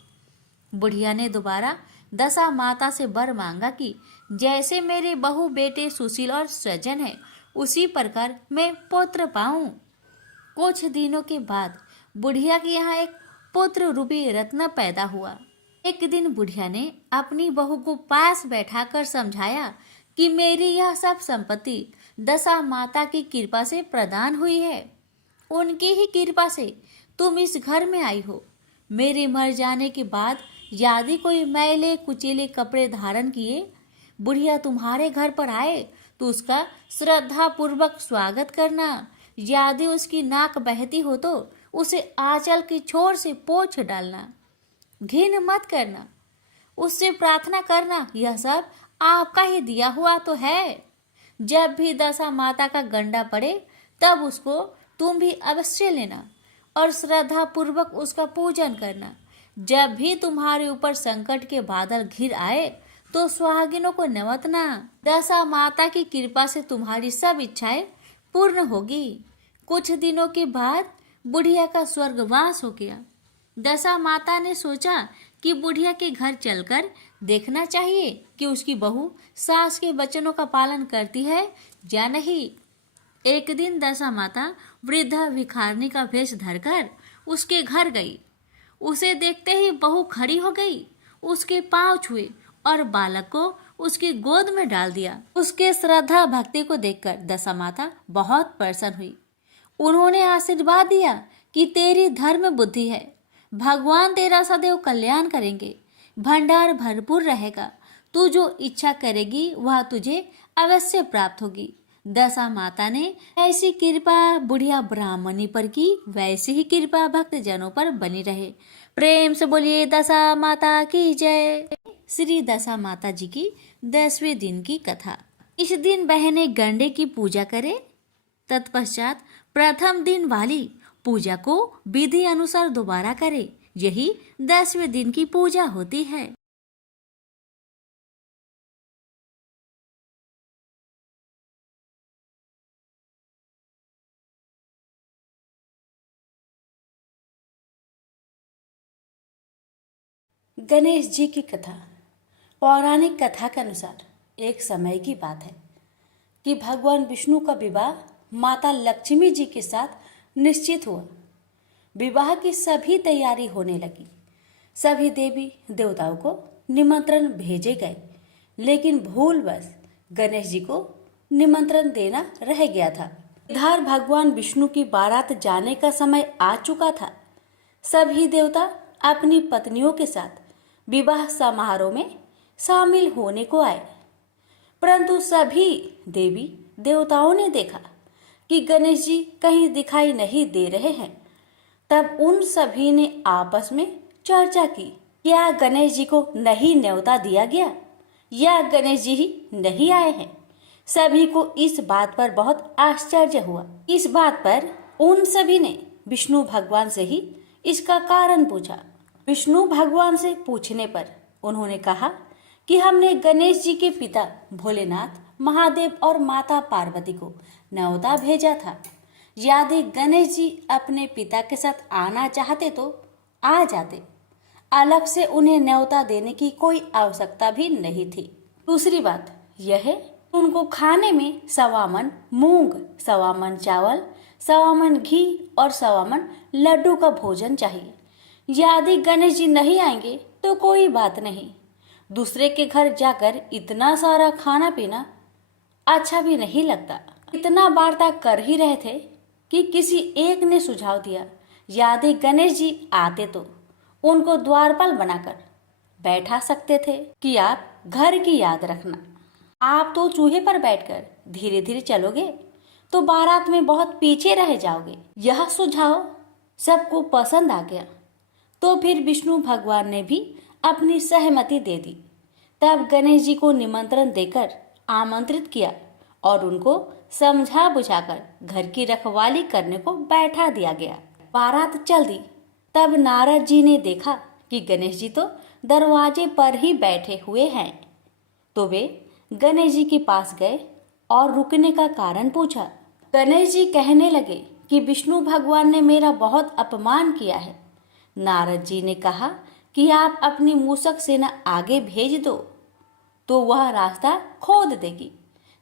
बुढ़िया ने दोबारा दशा माता से वर मांगा कि जैसे मेरे बहू बेटे सुशील और सज्जन है उसी प्रकार मैं पुत्र पाऊं। कुछ दिनों के बाद बुढ़िया के यहाँ एक पुत्र रूपी रत्न पैदा हुआ। एक दिन बुढ़िया ने अपनी बहू को पास बैठाकर समझाया कि मेरी यह सब संपत्ति दशा माता की कृपा से प्रदान हुई है। उनकी ही कृपा से तुम इस घर में आई हो। मेरे मर जाने के बाद यदि कोई मैले कुचेले कपड़े धारण किए बुढ़िया तुम्हारे घर पर आए तो उसका श्रद्धा पूर्वक स्वागत करना। यदि उसकी नाक बहती हो तो उसे आंचल की छोर से पोंछ डालना। घिन मत करना, उससे प्रार्थना करना, यह सब आपका ही दिया हुआ तो है। जब भी दशा माता का गंडा पड़े तब उसको तुम भी अवश्य लेना और श्रद्धा पूर्वक उसका पूजन करना। जब भी तुम्हारे ऊपर संकट के बादल घिर आए तो सुहागिनों को नमतना। दशा माता की कृपा से तुम्हारी सब इच्छाएं पूर्ण होगी। कुछ दिनों के बाद बुढ़िया का स्वर्गवास हो गया। दशा माता ने सोचा कि बुढ़िया के घर चलकर देखना चाहिए कि उसकी बहू सास के वचनों का पालन करती है या नहीं। एक दिन दशा माता वृद्धा भिखारनी का वेश धरकर उसके घर गई। उसे देखते ही बहू खड़ी हो गई, उसके पांव छुए और बालक को उसकी गोद में डाल दिया। उसके श्रद्धा भक्ति को देखकर दशा माता बहुत प्रसन्न हुई। उन्होंने आशीर्वाद दिया कि तेरी धर्म बुद्धि है, भगवान तेरा सदैव कल्याण करेंगे, भंडार भरपूर रहेगा, तू जो इच्छा करेगी वह तुझे अवश्य प्राप्त होगी। दशा माता ने ऐसी कृपा बुढ़िया ब्राह्मणी पर की, वैसी ही कृपा भक्त जनों पर बनी रहे। प्रेम से बोलिए दशा माता की जय। श्री दशा माता जी की 10वें दिन की कथा। इस दिन बहनें गंडे की पूजा करें। तत्पश्चात प्रथम दिन वाली पूजा को विधि अनुसार दोबारा करें। यही 10वें दिन की पूजा होती है। गणेश जी की कथा। पौराणिक कथा के अनुसार एक समय की बात है कि भगवान विष्णु का विवाह माता लक्ष्मी जी के साथ निश्चित हुआ। विवाह की सभी तैयारी होने लगी। सभी देवी देवताओं को निमंत्रण भेजे गए, लेकिन भूलवश गणेश जी को निमंत्रण देना रह गया था। इधर भगवान विष्णु की बारात जाने का समय आ चुका था। सभी देवता अपनी पत्नियों के साथ विवाह समारोह में शामिल होने को आए, परंतु सभी देवी देवताओं ने देखा कि गणेश जी कहीं दिखाई नहीं दे रहे हैं। तब उन सभी ने आपस में चर्चा की, क्या गणेश जी को नहीं न्योता दिया गया या गणेश जी ही नहीं आए हैं। सभी को इस बात पर बहुत आश्चर्य हुआ। इस बात पर उन सभी ने विष्णु भगवान से ही इसका कारण पूछा। विष्णु भगवान से पूछने पर उन्होंने कहा कि हमने गणेश जी के पिता भोलेनाथ, महादेव और माता पार्वती को न्योता भेजा था। यदि गणेश जी अपने पिता के साथ आना चाहते तो आ जाते, अलग से उन्हें न्योता देने की कोई आवश्यकता भी नहीं थी। दूसरी बात यह है, उनको खाने में 1.25 मन मूंग, 1.25 मन चावल, 1.25 मन घी और 1.25 मन लड्डू का भोजन चाहिए। यदि गणेश जी नहीं आएंगे तो कोई बात नहीं, दूसरे के घर जाकर इतना सारा खाना पीना अच्छा भी नहीं लगता। इतना वार्ता कर ही रहे थे कि किसी एक ने सुझाव दिया, यदि गणेश जी आते तो उनको द्वारपाल बनाकर बैठा सकते थे कि आप घर की याद रखना। आप तो चूहे पर बैठकर धीरे धीरे चलोगे तो बारात में बहुत पीछे रह जाओगे। यह सुझाव सबको पसंद आ गया, तो फिर विष्णु भगवान ने भी अपनी सहमति दे दी। तब गणेश जी को निमंत्रण देकर आमंत्रित किया और उनको समझा बुझाकर घर की रखवाली करने को बैठा दिया गया। बारात चल दी। तब नारद जी ने देखा कि गणेश जी तो दरवाजे पर ही बैठे हुए हैं, तो वे गणेश जी के पास गए और रुकने का कारण पूछा। गणेश जी कहने लगे कि विष्णु भगवान ने मेरा बहुत अपमान किया है। नारद जी ने कहा कि आप अपनी मूषक सेना आगे भेज दो तो वह रास्ता खोद देगी,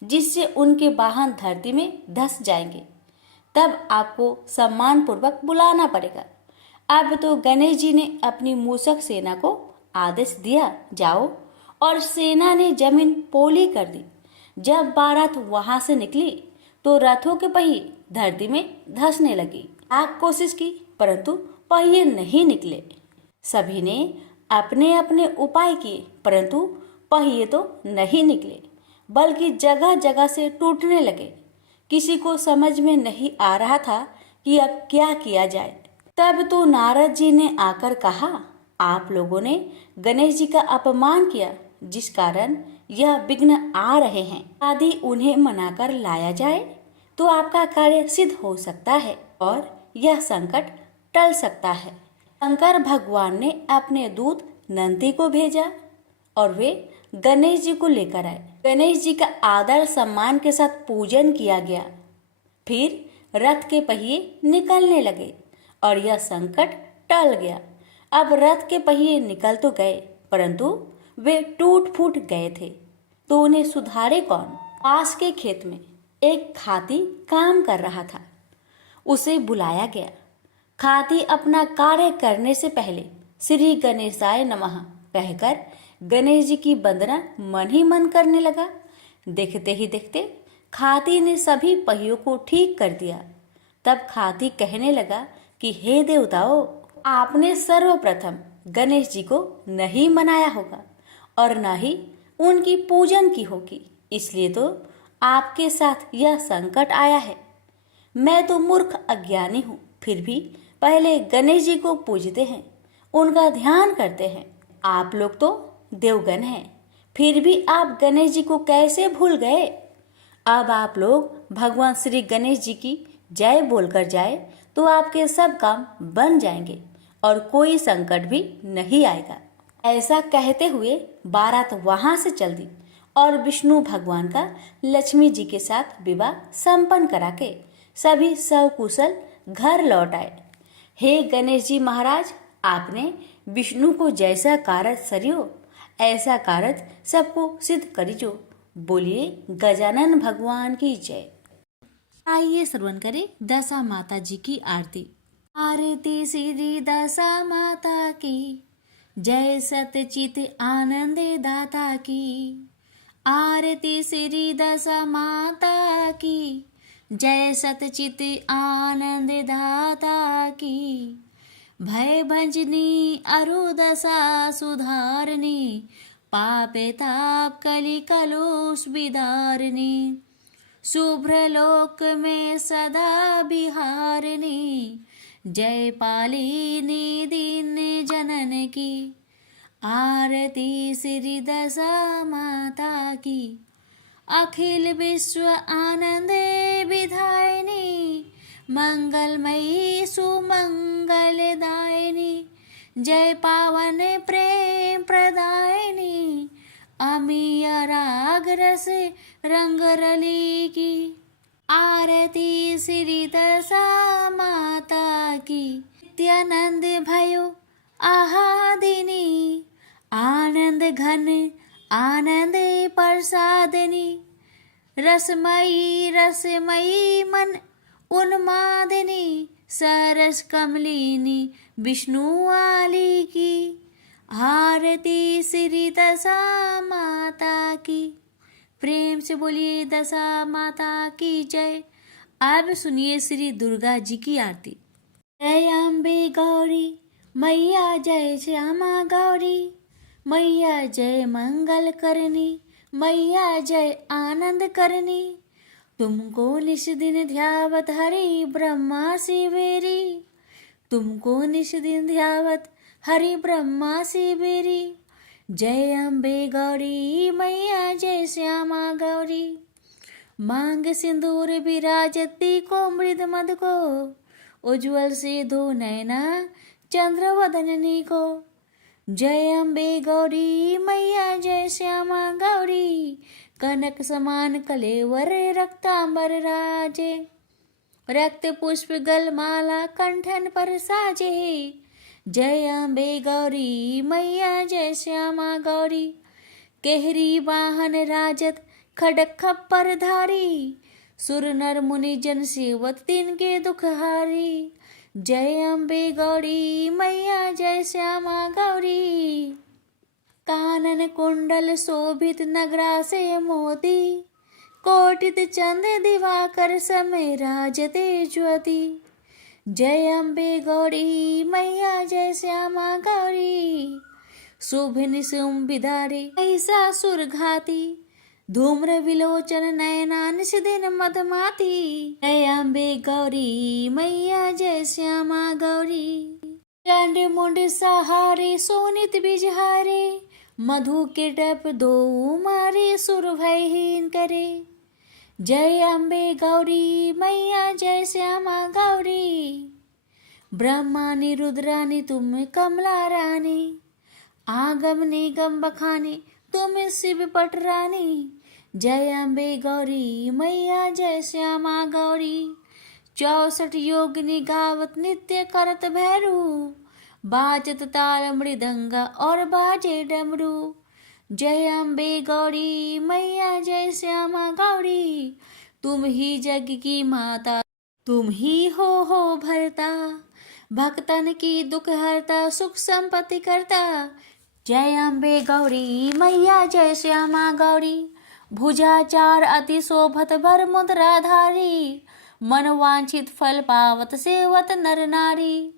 जिससे उनके वाहन धरती में धंस जाएंगे। तब आपको सम्मान पूर्वक बुलाना पड़ेगा। अब तो गणेश जी ने अपनी मूषक सेना को आदेश दिया, जाओ, और सेना ने जमीन पोली कर दी। जब बारात वहां से निकली तो रथों के पहिए धरती में धंसने लगी। आप कोशिश की परंतु पहिए नहीं निकले। सभी ने अपने अपने उपाय किए परंतु पहिए तो नहीं निकले, बल्कि जगह जगह से टूटने लगे। किसी को समझ में नहीं आ रहा था कि अब क्या किया जाए। तब तो नारद जी ने आकर कहा, आप लोगों ने गणेश जी का अपमान किया, जिस कारण यह विघ्न आ रहे हैं। यदि उन्हें मनाकर लाया जाए तो आपका कार्य सिद्ध हो सकता है और यह संकट टल सकता है। शंकर भगवान ने अपने दूत नंदी को भेजा और वे गणेश जी को लेकर आए। गणेश जी का आदर सम्मान के साथ पूजन किया गया। फिर रथ के पहिए निकलने लगे और यह संकट टल गया। अब रथ के पहिए निकल तो गए परंतु वे टूट फूट गए थे, तो उन्हें सुधारे कौन। पास के खेत में एक खाती काम कर रहा था। उसे बुलाया गया। खाती अपना कार्य करने से पहले श्री गणेशाय नमः कहकर गणेश जी की वंदना मन ही मन करने लगा। देखते ही देखते खाती ने सभी पहियों को ठीक कर दिया। तब खाती कहने लगा कि हे देवताओं, आपने सर्वप्रथम गणेश जी को नहीं मनाया होगा और न ही उनकी पूजन की होगी, इसलिए तो आपके साथ यह संकट आया है। मैं तो मूर्ख अज्ञानी हूँ, फिर भी पहले गणेश जी को पूजते हैं, उनका ध्यान करते हैं। आप लोग तो देवगण हैं, फिर भी आप गणेश जी को कैसे भूल गए। अब आप लोग भगवान श्री गणेश जी की जय बोलकर जाए तो आपके सब काम बन जाएंगे और कोई संकट भी नहीं आएगा। ऐसा कहते हुए बारात वहां से चल दी और विष्णु भगवान का लक्ष्मी जी के साथ विवाह संपन्न करा के सभी सकुशल घर लौट आए। हे गणेश जी महाराज, आपने विष्णु को जैसा कारज सरियो ऐसा कारज सबको सिद्ध करिजो। बोलिए गजानन भगवान की जय। आइए श्रवण करें दशा माता जी की आरती। आरती श्री दशा माता की, जय सतचित आनंदे दाता की। आरती श्री दशा माता की जय, सतचित आनंद दाता की भय भंजनी अरुदशा सुधारनी पापे ताप कलि कलुष विदारिणी शुभ्र लोक में सदा बिहारिणी जय पालिनी दीन जनन की आरती श्री दशा माता की अखिल विश्व आनंदे विधायिनी मंगलमयी सुमंगलदायिनी जय पावन प्रेम प्रदायिनी अमीय राग रस रंग रली की आरती श्री दशा माता की नित्यानंद भयो आहादिनी आनंद घन आनंद प्रसादिनी रसमयी रसमयी मन उन्मादिनी सरस कमलिनी विष्णु वाली की आरती श्री दशा माता की। प्रेम से बोलिए दशा माता की जय। अब सुनिए श्री दुर्गा जी की आरती। जय अम्बे गौरी मैया, जय श्यामा गौरी मैया, जय मंगल करनी मैया, जय आनंद करनी तुमको निश दिन ध्यावत हरि ब्रह्मा शिवेरी तुमको निश दिन ध्यावत हरि ब्रह्मा शिवेरी जय अम्बे गौरी मैया, जय श्यामा गौरी मांग सिंदूर विराजती को मृद मद को उज्ज्वल से दो नैना चंद्र वदननी को जय अम्बे गौरी मैया, जय श्यामा गौरी कनक समान कलेवर रक्तांबर राजे रक्त पुष्प गलमाला कंठन पर साजे जय अम्बे गौरी मैया, जय श्यामा गौरी केहरी वाहन राजत खडक खप्पर धारी सुर नर मुनि जन सेवत तिनके दुख हारी जय अम्बे गौरी मैया, जय श्यामा गौरी कानन कुंडल शोभित नगरा से मोती कोटित चंद दिवाकर समय राजते ज्योति जय अम्बे गौरी मैया, जय श्यामा गौरी शुभ निशुम विदारी ऐसा सुर घाती धूम्र विलोचन नयना निश दिन मधमाती जय अम्बे गौरी मैया, जय श्यामा गौरी चंड मुंड सहारे सोनित बिजहारे मधु के टप दो मारे सुर भयहीन करे जय अम्बे गौरी मैया, जय श्यामा गौरी ब्रह्मानी रुद्रानी तुम कमला रानी आगम निगम बखानी तुम शिव पट रानी जय अम्बे गौरी मैया, जय श्यामा गौरी 64 योगिनी गावत नित्य करत भैरू बाजत ताल मृदंगा और बाजे डमरू जय अम्बे गौरी मैया, जय श्यामा गौरी तुम ही जग की माता तुम ही हो भरता भक्तन की दुख हरता सुख संपत्ति करता जय अम्बे गौरी मैया, जय श्यामा गौरी भुजाचार अति शोभत भर मुद्राधारी मन वांछित फल पावत सेवत नर नारी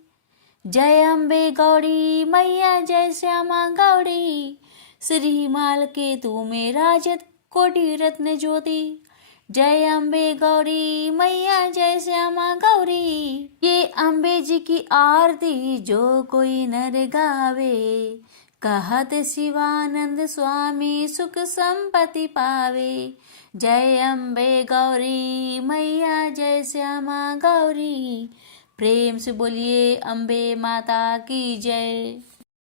जय अम्बे गौरी मैया, जय श्यामा गौरी श्री माल के तू में राजत कोटि रत्न ज्योति जय अम्बे गौरी मैया, जय श्यामा गौरी ये अम्बे जी की आरती जो कोई नर गावे कहत शिवानंद स्वामी सुख संपत्ति पावे जय अम्बे गौरी मैया, जय श्यामा गौरी। प्रेम से बोलिए अम्बे माता की जय।